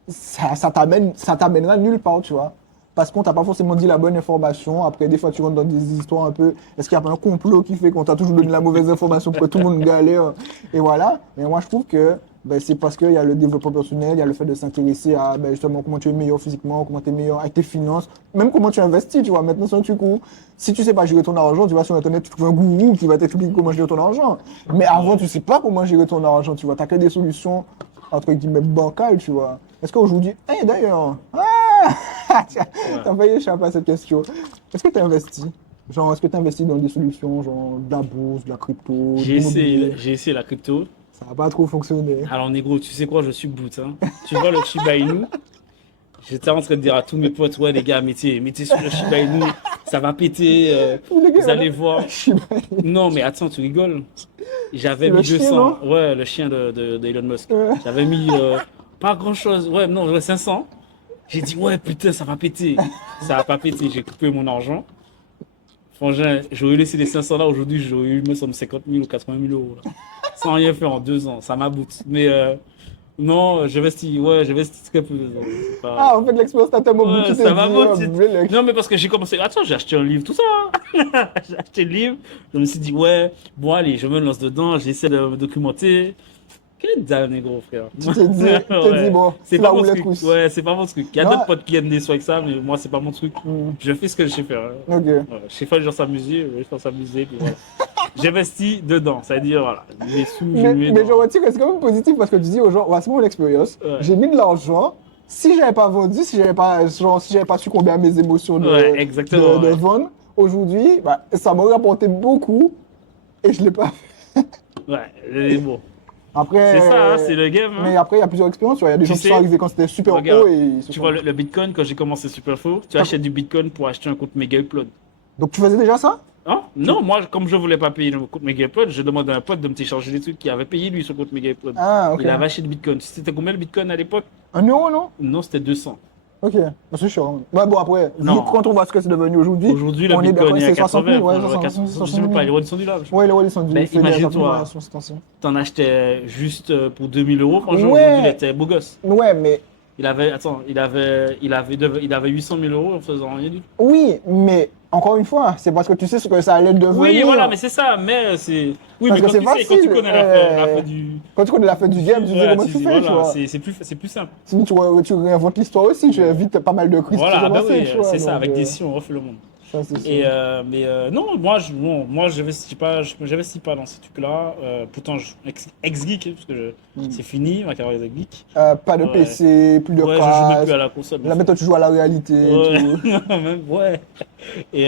ça t'amènera nulle part, tu vois. Parce qu'on t'a pas forcément dit la bonne information. Après, des fois, tu rentres dans des histoires un peu. Est-ce qu'il y a pas un complot qui fait qu'on t'a toujours donné la mauvaise information pour que tout le monde galère? Et voilà. Mais moi, je trouve que Ben, c'est parce qu'il y a le développement personnel, il y a le fait de s'intéresser à ben, justement comment tu es meilleur physiquement, comment tu es meilleur avec tes finances, même comment tu investis, tu vois. Maintenant, c'est un truc où, si tu sais pas gérer ton argent, tu vas sur Internet, tu trouves un gourou qui va t'expliquer comment gérer ton argent. Mais avant, tu sais pas comment gérer ton argent, tu vois. Tu as que des solutions, entre guillemets, bancales, tu vois. Est-ce qu'aujourd'hui, hey, d'ailleurs, t'as failli échapper à cette question. Est-ce que tu investis? Genre, est-ce que tu investis dans des solutions, genre de la bourse, de la crypto, de l'immobilier? J'ai essayé la crypto. Ça n'a pas trop fonctionné. Alors, négro, tu sais quoi, je suis boot, hein. Tu vois le Shiba Inu? J'étais en train de dire à tous mes potes, ouais, les gars, mettez sur le Shiba Inu, ça va péter, vous allez voir. Non, mais attends, tu rigoles. C'est J'avais le mis chien, 200, non? ouais, le chien de Elon Musk. J'avais mis pas grand-chose, ouais, non, ouais, 500. J'ai dit, ouais, putain, ça va péter. Ça va pas péter, j'ai coupé mon argent. Franchement, j'aurais laissé les 500 là, aujourd'hui, j'aurais eu, me semble, 50 000 ou 80 000 euros, là. Sans rien faire en 2 ans, ça m'aboute. Mais non, j'investis très peu. C'est Ah, pas... en fait, l'expérience t'a tellement Ouais, bouti, ça t'es m'a dit, motivé. Blé, Non, mais parce que j'ai commencé. Attends, j'ai acheté un livre, tout ça, hein. J'ai acheté le livre. Je me suis dit, ouais, bon, allez, je me lance dedans, j'essaie de me documenter. Quel dalle, négro, frère. tu t'es dit, Ouais. bon, C'est c'est pas la mon roulette truc. russe. Ouais, c'est pas mon truc. Il y a Non. d'autres potes qui aiment des soins avec ça, mais moi, c'est pas mon truc. Hmm, Je fais ce que je sais faire, hein. ok. Ouais, je sais faire les gens s'amuser, je fais s'amuser, puis voilà. J'investis dedans, c'est-à-dire, voilà, les sous, je Mais, mets mais je dans. retire que c'est quand même positif parce que tu dis aux gens, ouais, c'est mon expérience, Ouais. j'ai mis de l'argent. Si j'avais pas vendu, si j'avais pas, genre, si j'avais pas succombé à mes émotions Ouais, exactement, de ouais. vendre, aujourd'hui, bah, ça m'aurait rapporté beaucoup et je l'ai pas fait. Ouais, bon. C'est ça, hein, c'est Après, le game, mais hein. après, il y a plusieurs expériences. Tu vois. Il y a des Tu gens qui sont sais, arrivés quand c'était super regarde, haut et ils se tu sont... vois le Bitcoin, quand j'ai commencé super faux, tu achètes du Bitcoin pour acheter un compte méga upload. Donc tu faisais déjà ça? Hein? Non, moi, comme je voulais pas payer le compte méga upload, je demandais à un pote de me télécharger des trucs qui avait payé lui son compte méga upload. Ah, ok. Il avait acheté du Bitcoin. C'était combien le Bitcoin à l'époque? 1 euro, non? Non, c'était 200. Ok. Bah, c'est chiant. Ouais, bon, après, Non. quand on voit ce que c'est devenu aujourd'hui, Aujourd'hui, le on est Bitcoin d'accord, est à c'est 60 80, 000, ouais, enfin, 60 000, je 60 sais 000. même pas, les rois sont du là. Ouais, les Rolls sont Ben, fait des imagine-toi, sur cette tension. t'en achetais juste pour 2000 euros. Franchement, aujourd'hui, il Ouais, était beau gosse. ouais, mais Il avait, attends, il avait 800 000 euros en faisant rien du tout. oui, mais encore une fois, c'est parce que tu sais ce que ça allait devenir. Oui, voilà, mais c'est ça, mais c'est. Oui, Parce mais que quand c'est tu sais, quand tu facile. connais la fin du. Quand tu connais la fin du game, tu sais Voilà, comment tu fais, tu voilà, vois. c'est plus simple. Sinon, tu réinventes l'histoire aussi, tu évites pas mal de crises qui se Voilà, sont ben passées, oui, tu vois. c'est ça, donc, avec des si on refait le monde. ça, c'est Et sûr. non, moi j'investis pas dans ces trucs-là. Pourtant, ex-geek, hein, parce que c'est fini ma carrière de geek. Pas de Ouais. PC, plus de Ouais, je joue même plus cases. à la console. Là, maintenant, tu joues à la réalité et Ouais, tout. même, ouais. Et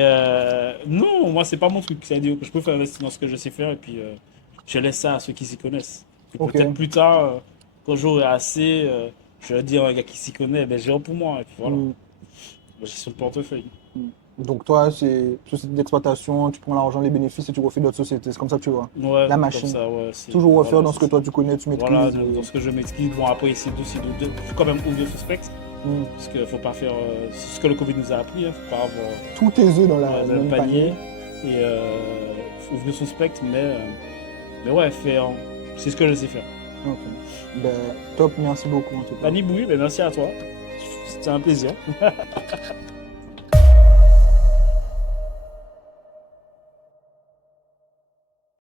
non, moi, c'est pas mon truc. C'est-à-dire que je préfère investir dans ce que je sais faire et puis je laisse ça à ceux qui s'y connaissent. Et Ok. peut-être plus tard, quand j'aurai assez, je vais dire à un gars qui s'y connaît, ben, gère pour moi. Et puis voilà, Mm. j'ai sur le portefeuille. Donc, toi, c'est société d'exploitation, tu prends l'argent, les bénéfices et tu refais d'autres sociétés. C'est comme ça que tu vois. Ouais, La comme machine. ça, ouais. Toujours refaire voilà, dans ce que c'est toi ça. tu connais, tu maîtrises. Voilà, dans ce que je m'explique. Bon, après, ici, il faut quand même ouvrir de suspect. Mm. Parce qu'il faut pas faire. C'est ce que le Covid nous a appris. Faut pas avoir Tous tes œufs dans dans le le même panier. panier. Et faut ouvrir son spectre, mais ouais, faire. C'est ce que je sais faire. Ok. Ben, top, merci beaucoup en tout cas. Fanny Bouy, ben merci à toi. C'était un plaisir.